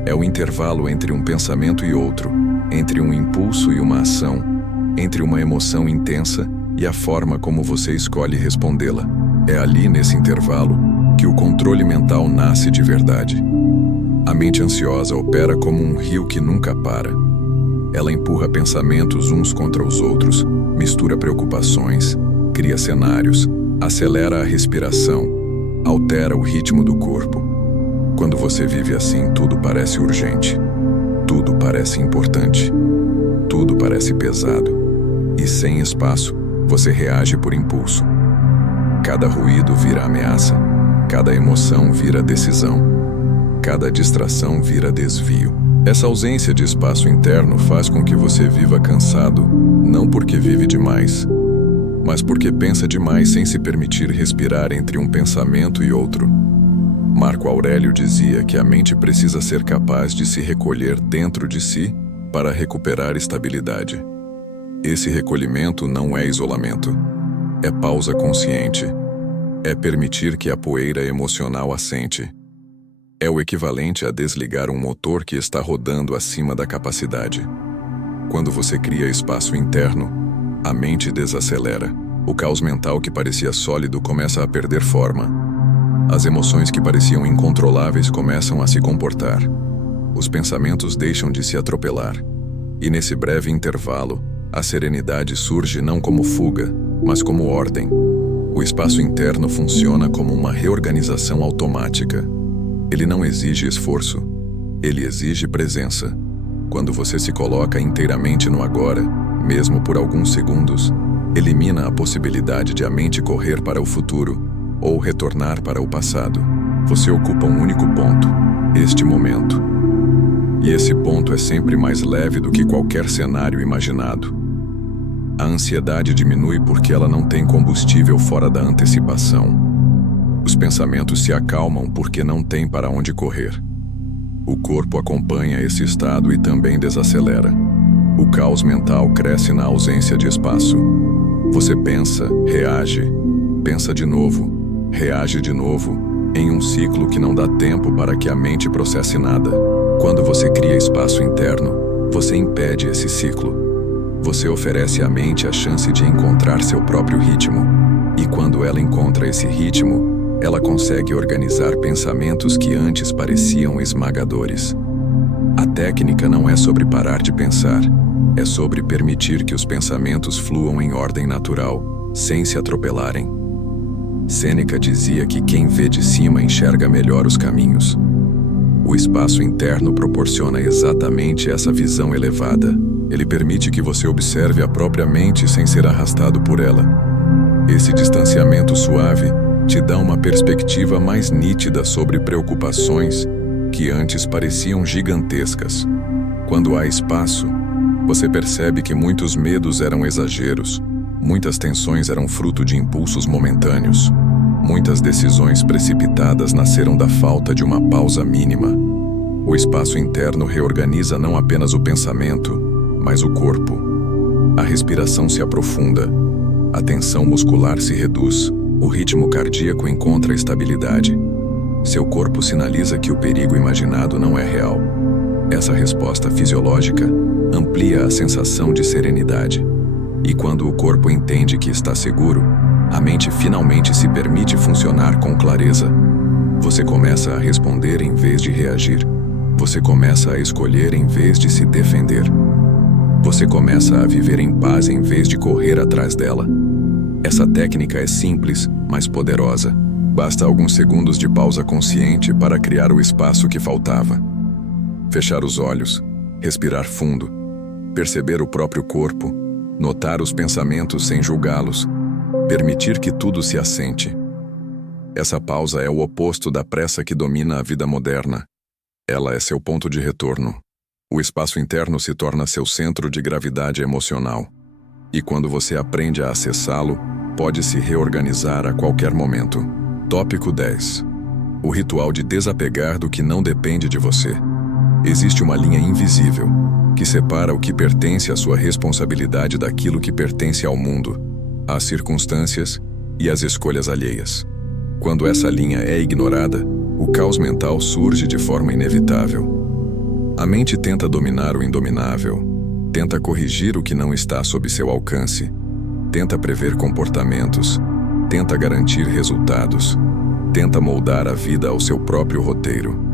É o intervalo entre um pensamento e outro, entre um impulso e uma ação, entre uma emoção intensa e a forma como você escolhe respondê-la. É ali, nesse intervalo, que o controle mental nasce de verdade. A mente ansiosa opera como um rio que nunca para. Ela empurra pensamentos uns contra os outros, mistura preocupações, cria cenários, acelera a respiração, altera o ritmo do corpo. Quando você vive assim, tudo parece urgente, tudo parece importante, tudo parece pesado. E sem espaço, você reage por impulso. Cada ruído vira ameaça, cada emoção vira decisão, cada distração vira desvio. Essa ausência de espaço interno faz com que você viva cansado, não porque vive demais, mas porque pensa demais sem se permitir respirar entre um pensamento e outro. Marco Aurélio dizia que a mente precisa ser capaz de se recolher dentro de si para recuperar estabilidade. Esse recolhimento não é isolamento, é pausa consciente, é permitir que a poeira emocional assente. É o equivalente a desligar um motor que está rodando acima da capacidade. Quando você cria espaço interno, a mente desacelera. O caos mental que parecia sólido começa a perder forma. As emoções que pareciam incontroláveis começam a se comportar. Os pensamentos deixam de se atropelar. E nesse breve intervalo, a serenidade surge não como fuga, mas como ordem. O espaço interno funciona como uma reorganização automática. Ele não exige esforço, ele exige presença. Quando você se coloca inteiramente no agora, mesmo por alguns segundos, elimina a possibilidade de a mente correr para o futuro ou retornar para o passado. Você ocupa um único ponto, este momento. E esse ponto é sempre mais leve do que qualquer cenário imaginado. A ansiedade diminui porque ela não tem combustível fora da antecipação. Os pensamentos se acalmam porque não tem para onde correr. O corpo acompanha esse estado e também desacelera. O caos mental cresce na ausência de espaço. Você pensa, reage, pensa de novo, reage de novo, em um ciclo que não dá tempo para que a mente processe nada. Quando você cria espaço interno, você impede esse ciclo. Você oferece à mente a chance de encontrar seu próprio ritmo. E quando ela encontra esse ritmo, ela consegue organizar pensamentos que antes pareciam esmagadores. A técnica não é sobre parar de pensar, é sobre permitir que os pensamentos fluam em ordem natural, sem se atropelarem. Sêneca dizia que quem vê de cima enxerga melhor os caminhos. O espaço interno proporciona exatamente essa visão elevada. Ele permite que você observe a própria mente sem ser arrastado por ela. Esse distanciamento suave te dá uma perspectiva mais nítida sobre preocupações que antes pareciam gigantescas. Quando há espaço, você percebe que muitos medos eram exageros, muitas tensões eram fruto de impulsos momentâneos, muitas decisões precipitadas nasceram da falta de uma pausa mínima. O espaço interno reorganiza não apenas o pensamento, mas o corpo. A respiração se aprofunda, a tensão muscular se reduz, o ritmo cardíaco encontra estabilidade. Seu corpo sinaliza que o perigo imaginado não é real. Essa resposta fisiológica amplia a sensação de serenidade. E quando o corpo entende que está seguro, a mente finalmente se permite funcionar com clareza. Você começa a responder em vez de reagir. Você começa a escolher em vez de se defender. Você começa a viver em paz em vez de correr atrás dela. Essa técnica é simples, mas poderosa. Basta alguns segundos de pausa consciente para criar o espaço que faltava. Fechar os olhos, respirar fundo, perceber o próprio corpo, notar os pensamentos sem julgá-los, permitir que tudo se assente. Essa pausa é o oposto da pressa que domina a vida moderna. Ela é seu ponto de retorno. O espaço interno se torna seu centro de gravidade emocional. E quando você aprende a acessá-lo, pode se reorganizar a qualquer momento. Tópico 10. O ritual de desapegar do que não depende de você. Existe uma linha invisível que separa o que pertence à sua responsabilidade daquilo que pertence ao mundo, às circunstâncias e às escolhas alheias. Quando essa linha é ignorada, o caos mental surge de forma inevitável. A mente tenta dominar o indominável, tenta corrigir o que não está sob seu alcance, tenta prever comportamentos, tenta garantir resultados, tenta moldar a vida ao seu próprio roteiro.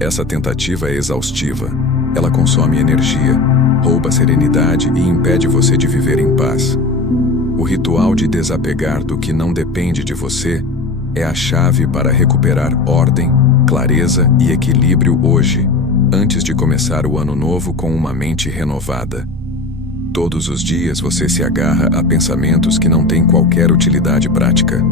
Essa tentativa é exaustiva. Ela consome energia, rouba a serenidade e impede você de viver em paz. O ritual de desapegar do que não depende de você é a chave para recuperar ordem, clareza e equilíbrio hoje, antes de começar o ano novo com uma mente renovada. Todos os dias você se agarra a pensamentos que não têm qualquer utilidade prática.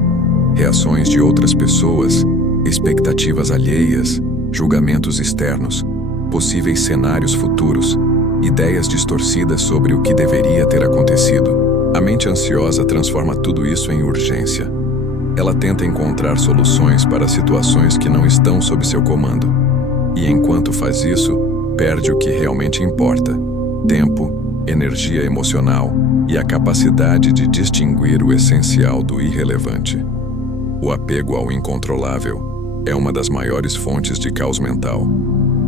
Reações de outras pessoas, expectativas alheias, julgamentos externos, possíveis cenários futuros, ideias distorcidas sobre o que deveria ter acontecido. A mente ansiosa transforma tudo isso em urgência. Ela tenta encontrar soluções para situações que não estão sob seu comando. E enquanto faz isso, perde o que realmente importa: tempo, energia emocional e a capacidade de distinguir o essencial do irrelevante. O apego ao incontrolável é uma das maiores fontes de caos mental.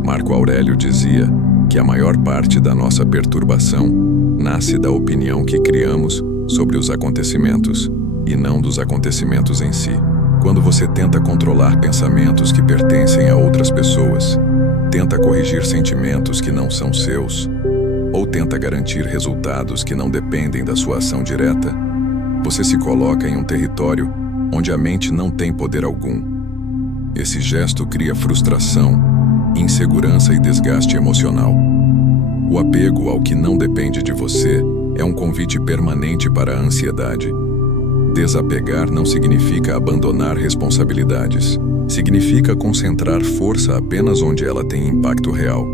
Marco Aurélio dizia que a maior parte da nossa perturbação nasce da opinião que criamos sobre os acontecimentos e não dos acontecimentos em si. Quando você tenta controlar pensamentos que pertencem a outras pessoas, tenta corrigir sentimentos que não são seus, ou tenta garantir resultados que não dependem da sua ação direta, você se coloca em um território onde a mente não tem poder algum. Esse gesto cria frustração, insegurança e desgaste emocional. O apego ao que não depende de você é um convite permanente para a ansiedade. Desapegar não significa abandonar responsabilidades. Significa concentrar força apenas onde ela tem impacto real.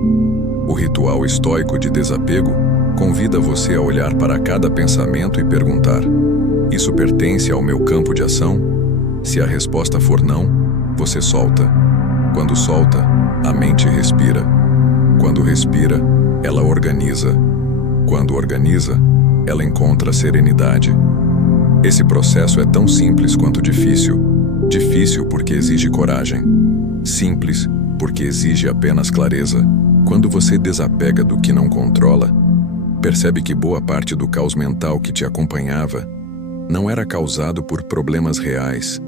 O ritual estoico de desapego convida você a olhar para cada pensamento e perguntar: isso pertence ao meu campo de ação? Se a resposta for não, você solta. Quando solta, a mente respira. Quando respira, ela organiza. Quando organiza, ela encontra serenidade. Esse processo é tão simples quanto difícil. Difícil porque exige coragem. Simples porque exige apenas clareza. Quando você desapega do que não controla, percebe que boa parte do caos mental que te acompanhava não era causado por problemas reais,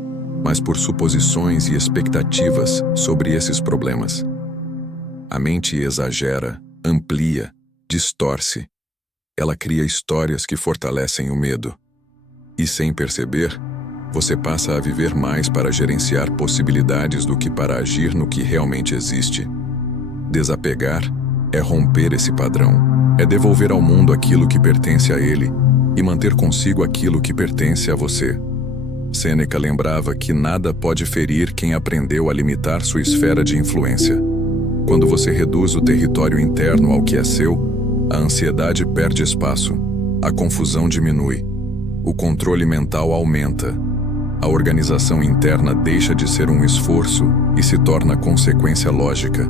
mas por suposições e expectativas sobre esses problemas. A mente exagera, amplia, distorce. Ela cria histórias que fortalecem o medo. E sem perceber, você passa a viver mais para gerenciar possibilidades do que para agir no que realmente existe. Desapegar é romper esse padrão. É devolver ao mundo aquilo que pertence a ele, e manter consigo aquilo que pertence a você. Sêneca lembrava que nada pode ferir quem aprendeu a limitar sua esfera de influência. Quando você reduz o território interno ao que é seu, a ansiedade perde espaço, a confusão diminui, o controle mental aumenta, a organização interna deixa de ser um esforço e se torna consequência lógica.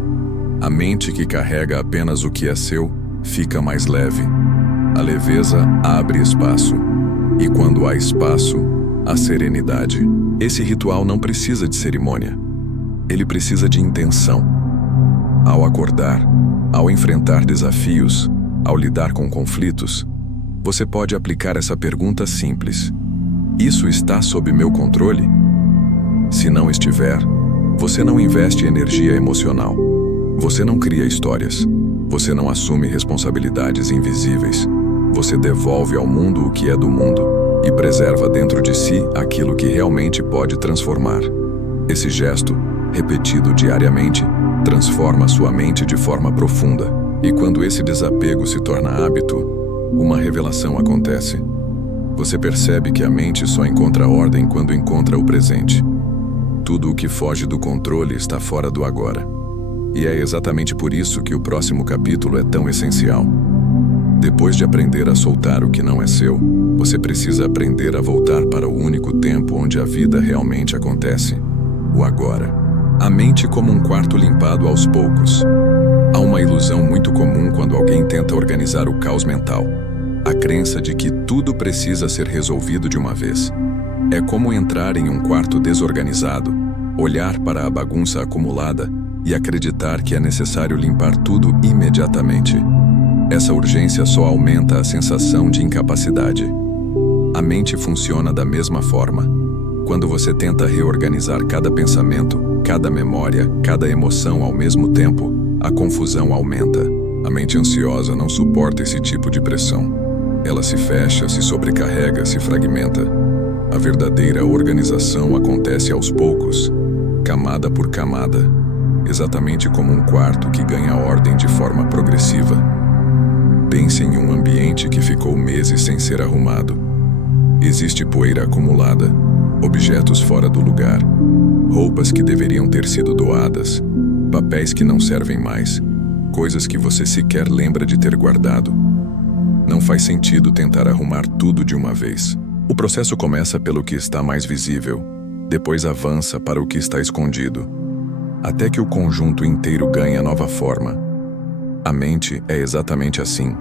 A mente que carrega apenas o que é seu fica mais leve. A leveza abre espaço, e quando há espaço, há serenidade. Esse ritual não precisa de cerimônia. Ele precisa de intenção. Ao acordar, ao enfrentar desafios, ao lidar com conflitos, você pode aplicar essa pergunta simples: isso está sob meu controle? Se não estiver, você não investe energia emocional. Você não cria histórias. Você não assume responsabilidades invisíveis. Você devolve ao mundo o que é do mundo e preserva dentro de si aquilo que realmente pode transformar. Esse gesto, repetido diariamente, transforma sua mente de forma profunda. E quando esse desapego se torna hábito, uma revelação acontece. Você percebe que a mente só encontra ordem quando encontra o presente. Tudo o que foge do controle está fora do agora. E é exatamente por isso que o próximo capítulo é tão essencial. Depois de aprender a soltar o que não é seu, você precisa aprender a voltar para o único tempo onde a vida realmente acontece: o agora. A mente como um quarto limpado aos poucos. Há uma ilusão muito comum quando alguém tenta organizar o caos mental: a crença de que tudo precisa ser resolvido de uma vez. É como entrar em um quarto desorganizado, olhar para a bagunça acumulada e acreditar que é necessário limpar tudo imediatamente. Essa urgência só aumenta a sensação de incapacidade. A mente funciona da mesma forma. Quando você tenta reorganizar cada pensamento, cada memória, cada emoção ao mesmo tempo, a confusão aumenta. A mente ansiosa não suporta esse tipo de pressão. Ela se fecha, se sobrecarrega, se fragmenta. A verdadeira organização acontece aos poucos, camada por camada, exatamente como um quarto que ganha ordem de forma progressiva. Pense em um ambiente que ficou meses sem ser arrumado. Existe poeira acumulada, objetos fora do lugar, roupas que deveriam ter sido doadas, papéis que não servem mais, coisas que você sequer lembra de ter guardado. Não faz sentido tentar arrumar tudo de uma vez. O processo começa pelo que está mais visível, depois avança para o que está escondido, até que o conjunto inteiro ganha nova forma. A mente é exatamente assim.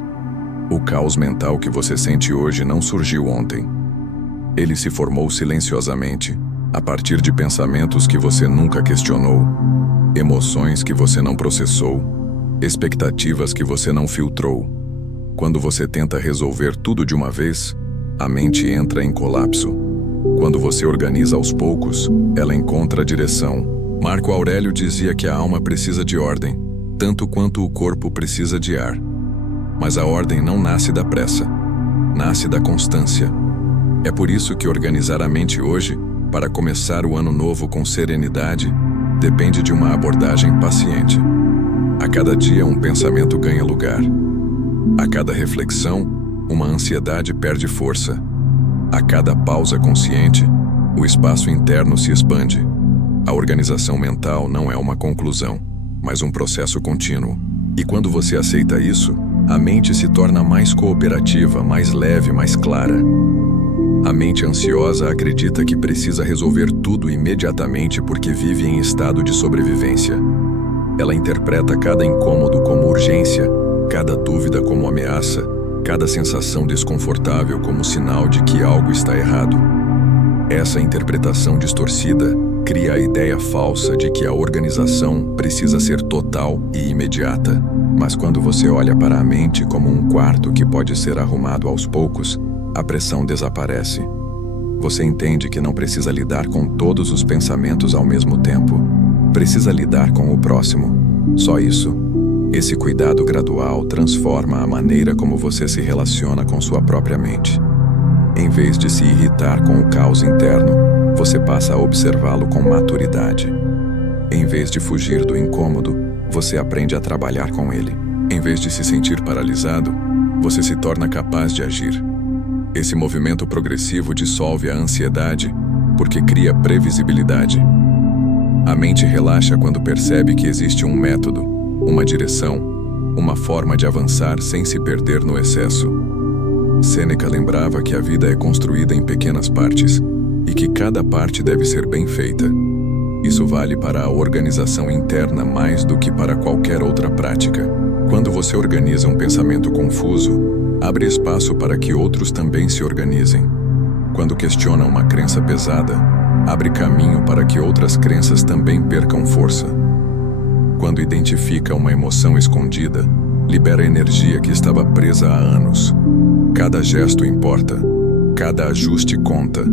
O caos mental que você sente hoje não surgiu ontem. Ele se formou silenciosamente, a partir de pensamentos que você nunca questionou, emoções que você não processou, expectativas que você não filtrou. Quando você tenta resolver tudo de uma vez, a mente entra em colapso. Quando você organiza aos poucos, ela encontra a direção. Marco Aurélio dizia que a alma precisa de ordem, tanto quanto o corpo precisa de ar. Mas a ordem não nasce da pressa, nasce da constância. É por isso que organizar a mente hoje, para começar o ano novo com serenidade, depende de uma abordagem paciente. A cada dia um pensamento ganha lugar. A cada reflexão, uma ansiedade perde força. A cada pausa consciente, o espaço interno se expande. A organização mental não é uma conclusão, mas um processo contínuo. E quando você aceita isso, a mente se torna mais cooperativa, mais leve, mais clara. A mente ansiosa acredita que precisa resolver tudo imediatamente porque vive em estado de sobrevivência. Ela interpreta cada incômodo como urgência, cada dúvida como ameaça, cada sensação desconfortável como sinal de que algo está errado. Essa interpretação distorcida cria a ideia falsa de que a organização precisa ser total e imediata. Mas quando você olha para a mente como um quarto que pode ser arrumado aos poucos, a pressão desaparece. Você entende que não precisa lidar com todos os pensamentos ao mesmo tempo. Precisa lidar com o próximo. Só isso. Esse cuidado gradual transforma a maneira como você se relaciona com sua própria mente. Em vez de se irritar com o caos interno, você passa a observá-lo com maturidade. Em vez de fugir do incômodo, você aprende a trabalhar com ele. Em vez de se sentir paralisado, você se torna capaz de agir. Esse movimento progressivo dissolve a ansiedade porque cria previsibilidade. A mente relaxa quando percebe que existe um método, uma direção, uma forma de avançar sem se perder no excesso. Sêneca lembrava que a vida é construída em pequenas partes e que cada parte deve ser bem feita. Isso vale para a organização interna mais do que para qualquer outra prática. Quando você organiza um pensamento confuso, abre espaço para que outros também se organizem. Quando questiona uma crença pesada, abre caminho para que outras crenças também percam força. Quando identifica uma emoção escondida, libera energia que estava presa há anos. Cada gesto importa, cada ajuste conta.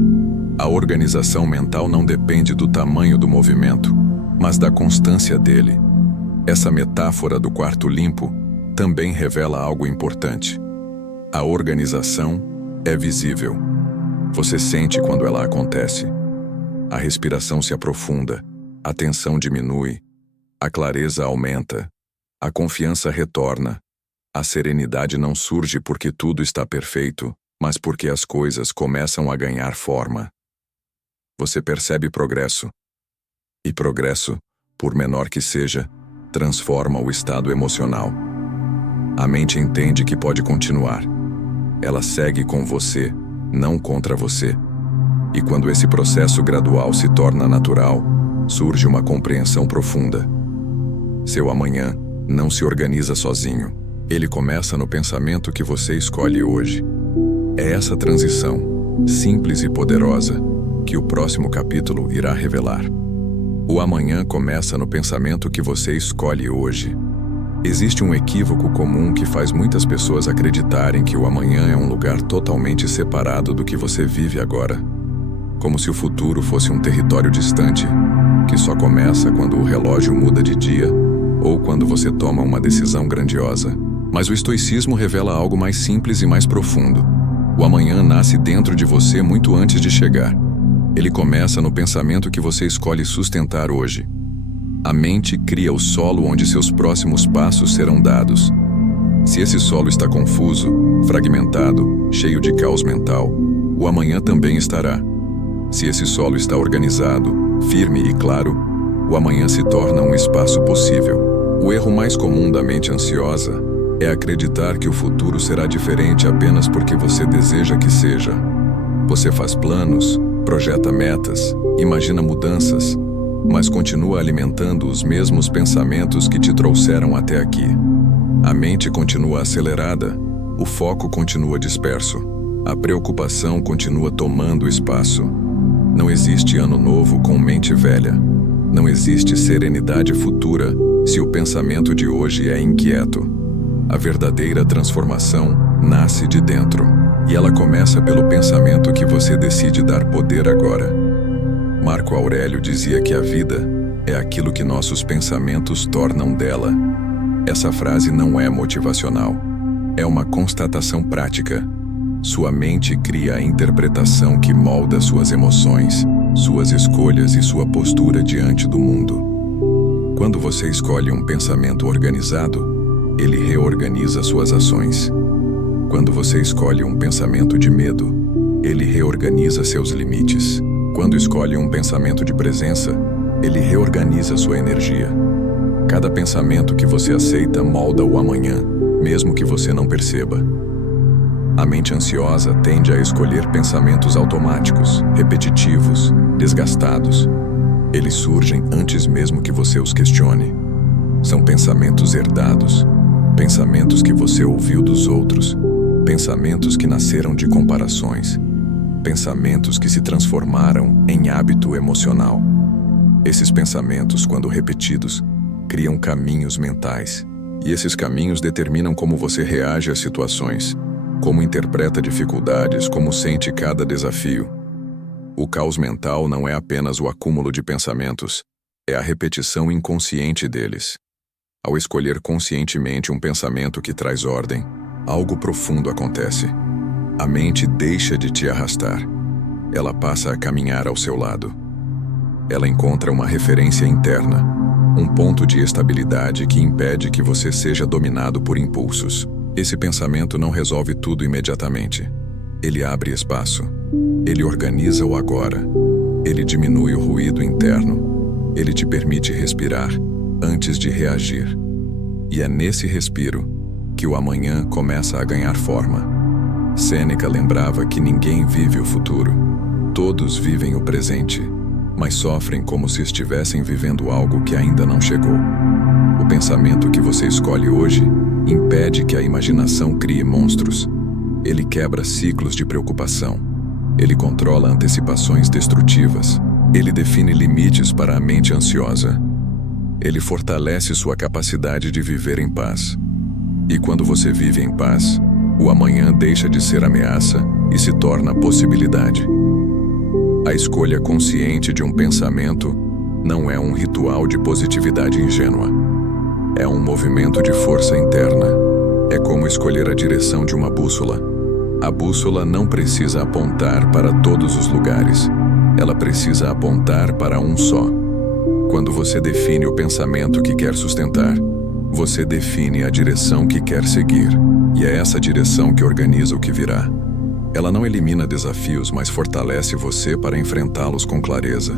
A organização mental não depende do tamanho do movimento, mas da constância dele. Essa metáfora do quarto limpo também revela algo importante. A organização é visível. Você sente quando ela acontece. A respiração se aprofunda, a tensão diminui, a clareza aumenta, a confiança retorna. A serenidade não surge porque tudo está perfeito, mas porque as coisas começam a ganhar forma. Você percebe progresso. E progresso, por menor que seja, transforma o estado emocional. A mente entende que pode continuar. Ela segue com você, não contra você. E quando esse processo gradual se torna natural, surge uma compreensão profunda. Seu amanhã não se organiza sozinho. Ele começa no pensamento que você escolhe hoje. É essa transição, simples e poderosa, que o próximo capítulo irá revelar. O amanhã começa no pensamento que você escolhe hoje. Existe um equívoco comum que faz muitas pessoas acreditarem que o amanhã é um lugar totalmente separado do que você vive agora. Como se o futuro fosse um território distante, que só começa quando o relógio muda de dia ou quando você toma uma decisão grandiosa. Mas o estoicismo revela algo mais simples e mais profundo. O amanhã nasce dentro de você muito antes de chegar. Ele começa no pensamento que você escolhe sustentar hoje. A mente cria o solo onde seus próximos passos serão dados. Se esse solo está confuso, fragmentado, cheio de caos mental, o amanhã também estará. Se esse solo está organizado, firme e claro, o amanhã se torna um espaço possível. O erro mais comum da mente ansiosa é acreditar que o futuro será diferente apenas porque você deseja que seja. Você faz planos, projeta metas, imagina mudanças, mas continua alimentando os mesmos pensamentos que te trouxeram até aqui. A mente continua acelerada, o foco continua disperso, a preocupação continua tomando espaço. Não existe ano novo com mente velha. Não existe serenidade futura se o pensamento de hoje é inquieto. A verdadeira transformação nasce de dentro, e ela começa pelo pensamento que você decide dar poder agora. Marco Aurélio dizia que a vida é aquilo que nossos pensamentos tornam dela. Essa frase não é motivacional, é uma constatação prática. Sua mente cria a interpretação que molda suas emoções, suas escolhas e sua postura diante do mundo. Quando você escolhe um pensamento organizado, ele reorganiza suas ações. Quando você escolhe um pensamento de medo, ele reorganiza seus limites. Quando escolhe um pensamento de presença, ele reorganiza sua energia. Cada pensamento que você aceita molda o amanhã, mesmo que você não perceba. A mente ansiosa tende a escolher pensamentos automáticos, repetitivos, desgastados. Eles surgem antes mesmo que você os questione. São pensamentos herdados, pensamentos que você ouviu dos outros, pensamentos que nasceram de comparações, pensamentos que se transformaram em hábito emocional. Esses pensamentos, quando repetidos, criam caminhos mentais, e esses caminhos determinam como você reage às situações, como interpreta dificuldades, como sente cada desafio. O caos mental não é apenas o acúmulo de pensamentos, é a repetição inconsciente deles. Ao escolher conscientemente um pensamento que traz ordem, algo profundo acontece. A mente deixa de te arrastar. Ela passa a caminhar ao seu lado. Ela encontra uma referência interna, um ponto de estabilidade que impede que você seja dominado por impulsos. Esse pensamento não resolve tudo imediatamente. Ele abre espaço. Ele organiza o agora. Ele diminui o ruído interno. Ele te permite respirar antes de reagir. E é nesse respiro que o amanhã começa a ganhar forma. Sêneca lembrava que ninguém vive o futuro. Todos vivem o presente, mas sofrem como se estivessem vivendo algo que ainda não chegou. O pensamento que você escolhe hoje impede que a imaginação crie monstros. Ele quebra ciclos de preocupação. Ele controla antecipações destrutivas. Ele define limites para a mente ansiosa. Ele fortalece sua capacidade de viver em paz. E quando você vive em paz, o amanhã deixa de ser ameaça e se torna possibilidade. A escolha consciente de um pensamento não é um ritual de positividade ingênua. É um movimento de força interna. É como escolher a direção de uma bússola. A bússola não precisa apontar para todos os lugares. Ela precisa apontar para um só. Quando você define o pensamento que quer sustentar, você define a direção que quer seguir. E é essa direção que organiza o que virá. Ela não elimina desafios, mas fortalece você para enfrentá-los com clareza.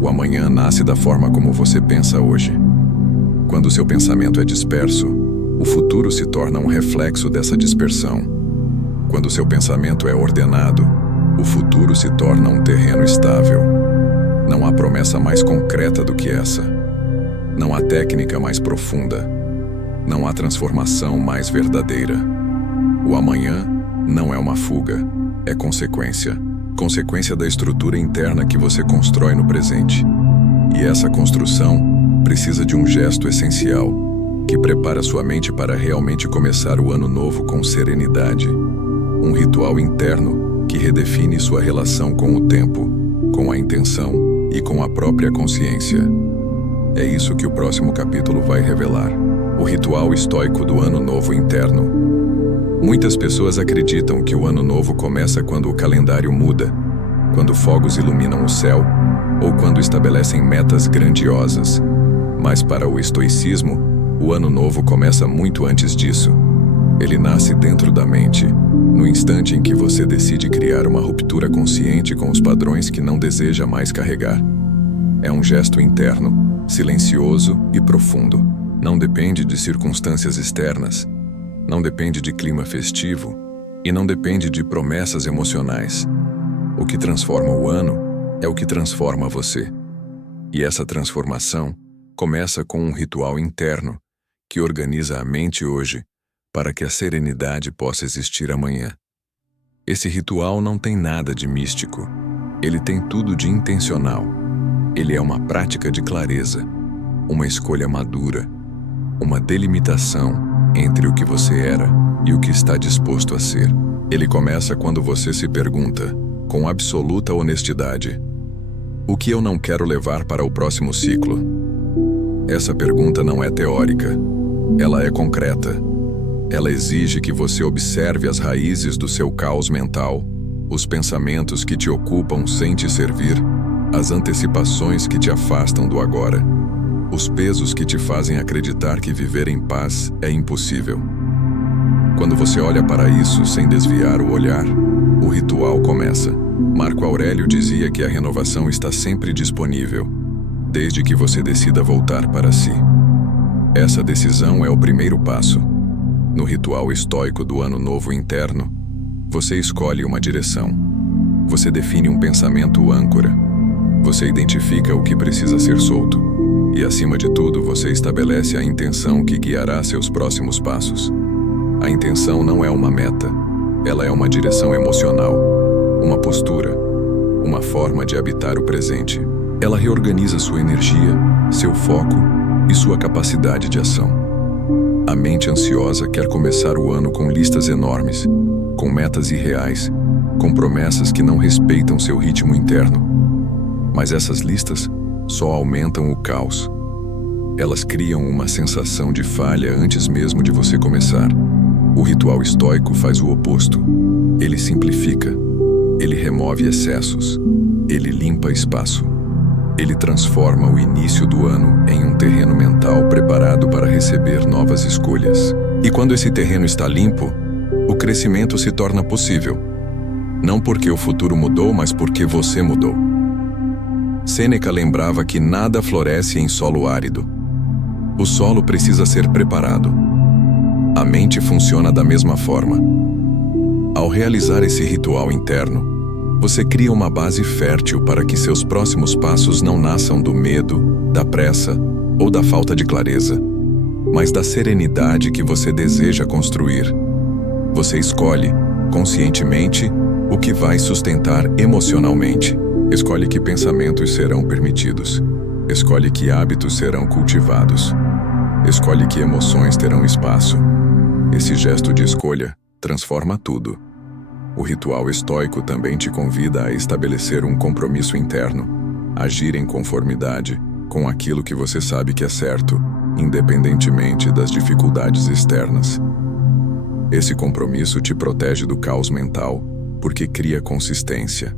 O amanhã nasce da forma como você pensa hoje. Quando seu pensamento é disperso, o futuro se torna um reflexo dessa dispersão. Quando seu pensamento é ordenado, o futuro se torna um terreno estável. Não há promessa mais concreta do que essa. Não há técnica mais profunda. Não há transformação mais verdadeira. O amanhã não é uma fuga, é consequência. Consequência da estrutura interna que você constrói no presente. E essa construção precisa de um gesto essencial, que prepara sua mente para realmente começar o ano novo com serenidade. Um ritual interno que redefine sua relação com o tempo, com a intenção e com a própria consciência. É isso que o próximo capítulo vai revelar. O ritual estoico do Ano Novo interno. Muitas pessoas acreditam que o Ano Novo começa quando o calendário muda, quando fogos iluminam o céu ou quando estabelecem metas grandiosas. Mas para o estoicismo, o Ano Novo começa muito antes disso. Ele nasce dentro da mente, no instante em que você decide criar uma ruptura consciente com os padrões que não deseja mais carregar. É um gesto interno, silencioso e profundo. Não depende de circunstâncias externas, não depende de clima festivo e não depende de promessas emocionais. O que transforma o ano é o que transforma você. E essa transformação começa com um ritual interno que organiza a mente hoje para que a serenidade possa existir amanhã. Esse ritual não tem nada de místico. Ele tem tudo de intencional. Ele é uma prática de clareza, uma escolha madura, uma delimitação entre o que você era e o que está disposto a ser. Ele começa quando você se pergunta, com absoluta honestidade, o que eu não quero levar para o próximo ciclo? Essa pergunta não é teórica, ela é concreta. Ela exige que você observe as raízes do seu caos mental, os pensamentos que te ocupam sem te servir, as antecipações que te afastam do agora, os pesos que te fazem acreditar que viver em paz é impossível. Quando você olha para isso sem desviar o olhar, o ritual começa. Marco Aurélio dizia que a renovação está sempre disponível, desde que você decida voltar para si. Essa decisão é o primeiro passo. No ritual estoico do Ano Novo interno, você escolhe uma direção. Você define um pensamento âncora. Você identifica o que precisa ser solto. E, acima de tudo, você estabelece a intenção que guiará seus próximos passos. A intenção não é uma meta, ela é uma direção emocional, uma postura, uma forma de habitar o presente. Ela reorganiza sua energia, seu foco e sua capacidade de ação. A mente ansiosa quer começar o ano com listas enormes, com metas irreais, com promessas que não respeitam seu ritmo interno. Mas essas listas só aumentam o caos. Elas criam uma sensação de falha antes mesmo de você começar. O ritual estoico faz o oposto. Ele simplifica. Ele remove excessos. Ele limpa espaço. Ele transforma o início do ano em um terreno mental preparado para receber novas escolhas. E quando esse terreno está limpo, o crescimento se torna possível. Não porque o futuro mudou, mas porque você mudou. Sêneca lembrava que nada floresce em solo árido. O solo precisa ser preparado. A mente funciona da mesma forma. Ao realizar esse ritual interno, você cria uma base fértil para que seus próximos passos não nasçam do medo, da pressa ou da falta de clareza, mas da serenidade que você deseja construir. Você escolhe, conscientemente, o que vai sustentar emocionalmente. Escolhe que pensamentos serão permitidos. Escolhe que hábitos serão cultivados. Escolhe que emoções terão espaço. Esse gesto de escolha transforma tudo. O ritual estoico também te convida a estabelecer um compromisso interno, agir em conformidade com aquilo que você sabe que é certo, independentemente das dificuldades externas. Esse compromisso te protege do caos mental, porque cria consistência.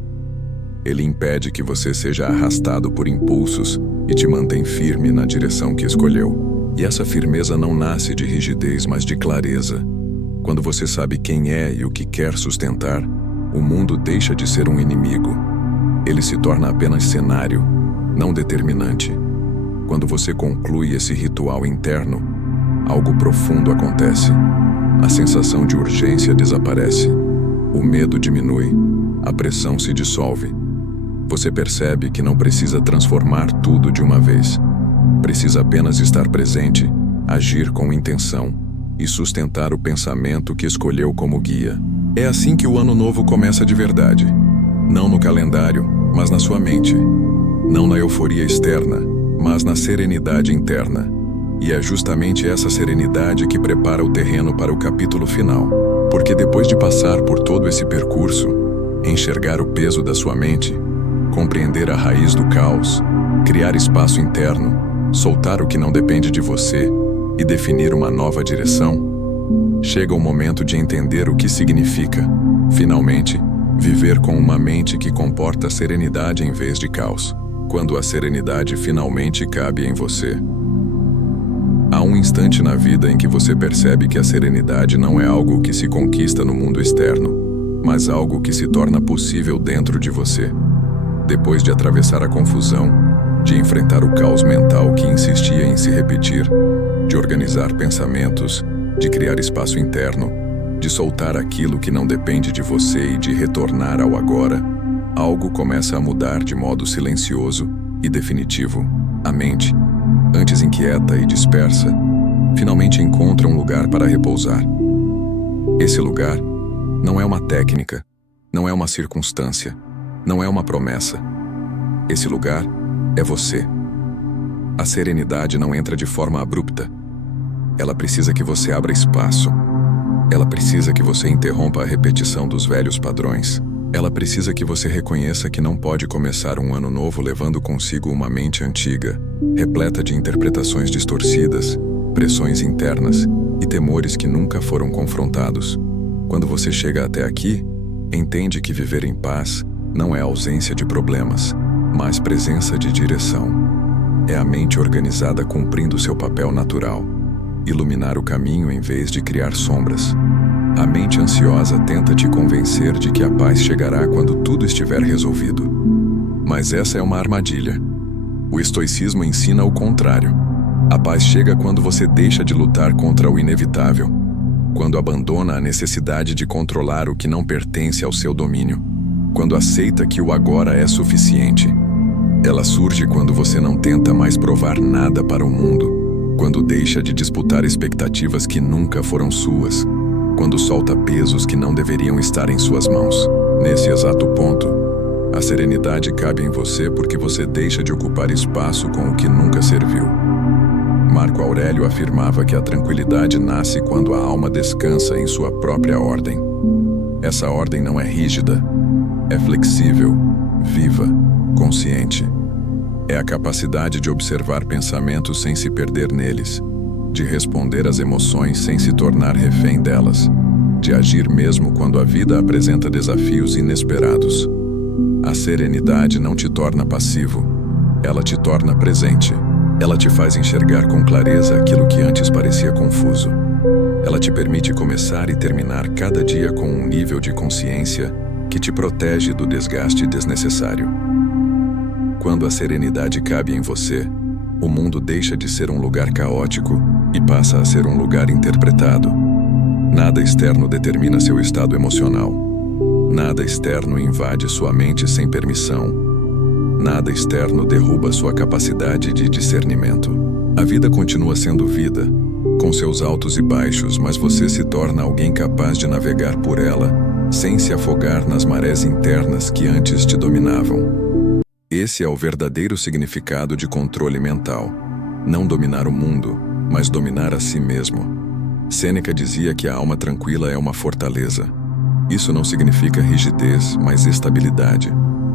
Ele impede que você seja arrastado por impulsos e te mantém firme na direção que escolheu. E essa firmeza não nasce de rigidez, mas de clareza. Quando você sabe quem é e o que quer sustentar, o mundo deixa de ser um inimigo. Ele se torna apenas cenário, não determinante. Quando você conclui esse ritual interno, algo profundo acontece. A sensação de urgência desaparece. O medo diminui. A pressão se dissolve. Você percebe que não precisa transformar tudo de uma vez. Precisa apenas estar presente, agir com intenção e sustentar o pensamento que escolheu como guia. É assim que o ano novo começa de verdade. Não no calendário, mas na sua mente. Não na euforia externa, mas na serenidade interna. E é justamente essa serenidade que prepara o terreno para o capítulo final. Porque depois de passar por todo esse percurso, enxergar o peso da sua mente, compreender a raiz do caos, criar espaço interno, soltar o que não depende de você e definir uma nova direção, chega o momento de entender o que significa, finalmente, viver com uma mente que comporta serenidade em vez de caos, quando a serenidade finalmente cabe em você. Há um instante na vida em que você percebe que a serenidade não é algo que se conquista no mundo externo, mas algo que se torna possível dentro de você. Depois de atravessar a confusão, de enfrentar o caos mental que insistia em se repetir, de organizar pensamentos, de criar espaço interno, de soltar aquilo que não depende de você e de retornar ao agora, algo começa a mudar de modo silencioso e definitivo. A mente, antes inquieta e dispersa, finalmente encontra um lugar para repousar. Esse lugar não é uma técnica, não é uma circunstância, não é uma promessa. Esse lugar é você. A serenidade não entra de forma abrupta. Ela precisa que você abra espaço. Ela precisa que você interrompa a repetição dos velhos padrões. Ela precisa que você reconheça que não pode começar um ano novo levando consigo uma mente antiga, repleta de interpretações distorcidas, pressões internas e temores que nunca foram confrontados. Quando você chega até aqui, entende que viver em paz não é ausência de problemas, mas presença de direção. É a mente organizada cumprindo seu papel natural, iluminar o caminho em vez de criar sombras. A mente ansiosa tenta te convencer de que a paz chegará quando tudo estiver resolvido. Mas essa é uma armadilha. O estoicismo ensina o contrário. A paz chega quando você deixa de lutar contra o inevitável, quando abandona a necessidade de controlar o que não pertence ao seu domínio, quando aceita que o agora é suficiente. Ela surge quando você não tenta mais provar nada para o mundo, quando deixa de disputar expectativas que nunca foram suas, quando solta pesos que não deveriam estar em suas mãos. Nesse exato ponto, a serenidade cabe em você porque você deixa de ocupar espaço com o que nunca serviu. Marco Aurélio afirmava que a tranquilidade nasce quando a alma descansa em sua própria ordem. Essa ordem não é rígida, é flexível, viva, consciente. É a capacidade de observar pensamentos sem se perder neles, de responder às emoções sem se tornar refém delas, de agir mesmo quando a vida apresenta desafios inesperados. A serenidade não te torna passivo, ela te torna presente. Ela te faz enxergar com clareza aquilo que antes parecia confuso. Ela te permite começar e terminar cada dia com um nível de consciência que te protege do desgaste desnecessário. Quando a serenidade cabe em você, o mundo deixa de ser um lugar caótico e passa a ser um lugar interpretado. Nada externo determina seu estado emocional. Nada externo invade sua mente sem permissão. Nada externo derruba sua capacidade de discernimento. A vida continua sendo vida, com seus altos e baixos, mas você se torna alguém capaz de navegar por ela, sem se afogar nas marés internas que antes te dominavam. Esse é o verdadeiro significado de controle mental. Não dominar o mundo, mas dominar a si mesmo. Sêneca dizia que a alma tranquila é uma fortaleza. Isso não significa rigidez, mas estabilidade.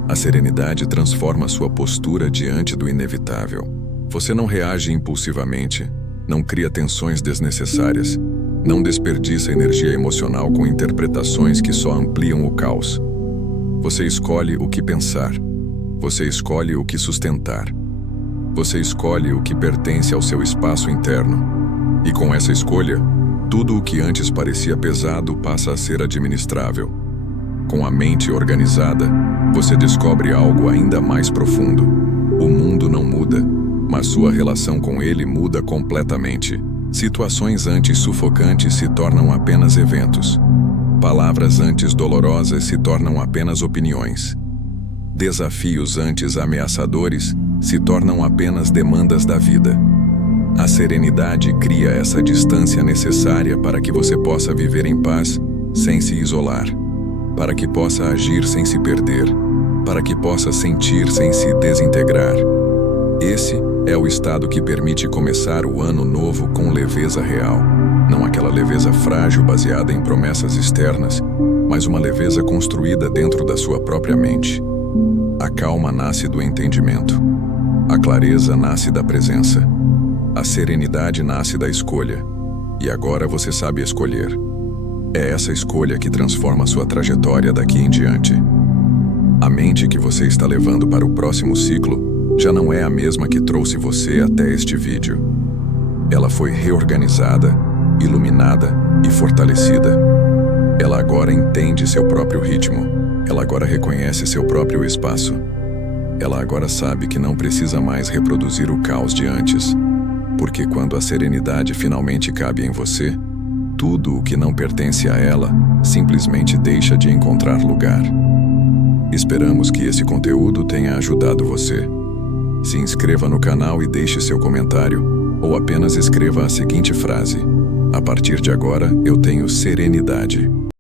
A serenidade transforma sua postura diante do inevitável. Você não reage impulsivamente, não cria tensões desnecessárias, não desperdiça energia emocional com interpretações que só ampliam o caos. Você escolhe o que pensar. Você escolhe o que sustentar. Você escolhe o que pertence ao seu espaço interno. E com essa escolha, tudo o que antes parecia pesado passa a ser administrável. Com a mente organizada, você descobre algo ainda mais profundo. O mundo não muda, mas sua relação com ele muda completamente. Situações antes sufocantes se tornam apenas eventos. Palavras antes dolorosas se tornam apenas opiniões. Desafios antes ameaçadores se tornam apenas demandas da vida. A serenidade cria essa distância necessária para que você possa viver em paz, sem se isolar. Para que possa agir sem se perder. Para que possa sentir sem se desintegrar. Esse é o estado que permite começar o ano novo com leveza real. Não aquela leveza frágil baseada em promessas externas, mas uma leveza construída dentro da sua própria mente. A calma nasce do entendimento. A clareza nasce da presença. A serenidade nasce da escolha. E agora você sabe escolher. É essa escolha que transforma sua trajetória daqui em diante. A mente que você está levando para o próximo ciclo já não é a mesma que trouxe você até este vídeo. Ela foi reorganizada, iluminada e fortalecida. Ela agora entende seu próprio ritmo. Ela agora reconhece seu próprio espaço. Ela agora sabe que não precisa mais reproduzir o caos de antes. Porque quando a serenidade finalmente cabe em você, tudo o que não pertence a ela simplesmente deixa de encontrar lugar. Esperamos que esse conteúdo tenha ajudado você. Se inscreva no canal e deixe seu comentário, ou apenas escreva a seguinte frase: a partir de agora eu tenho serenidade.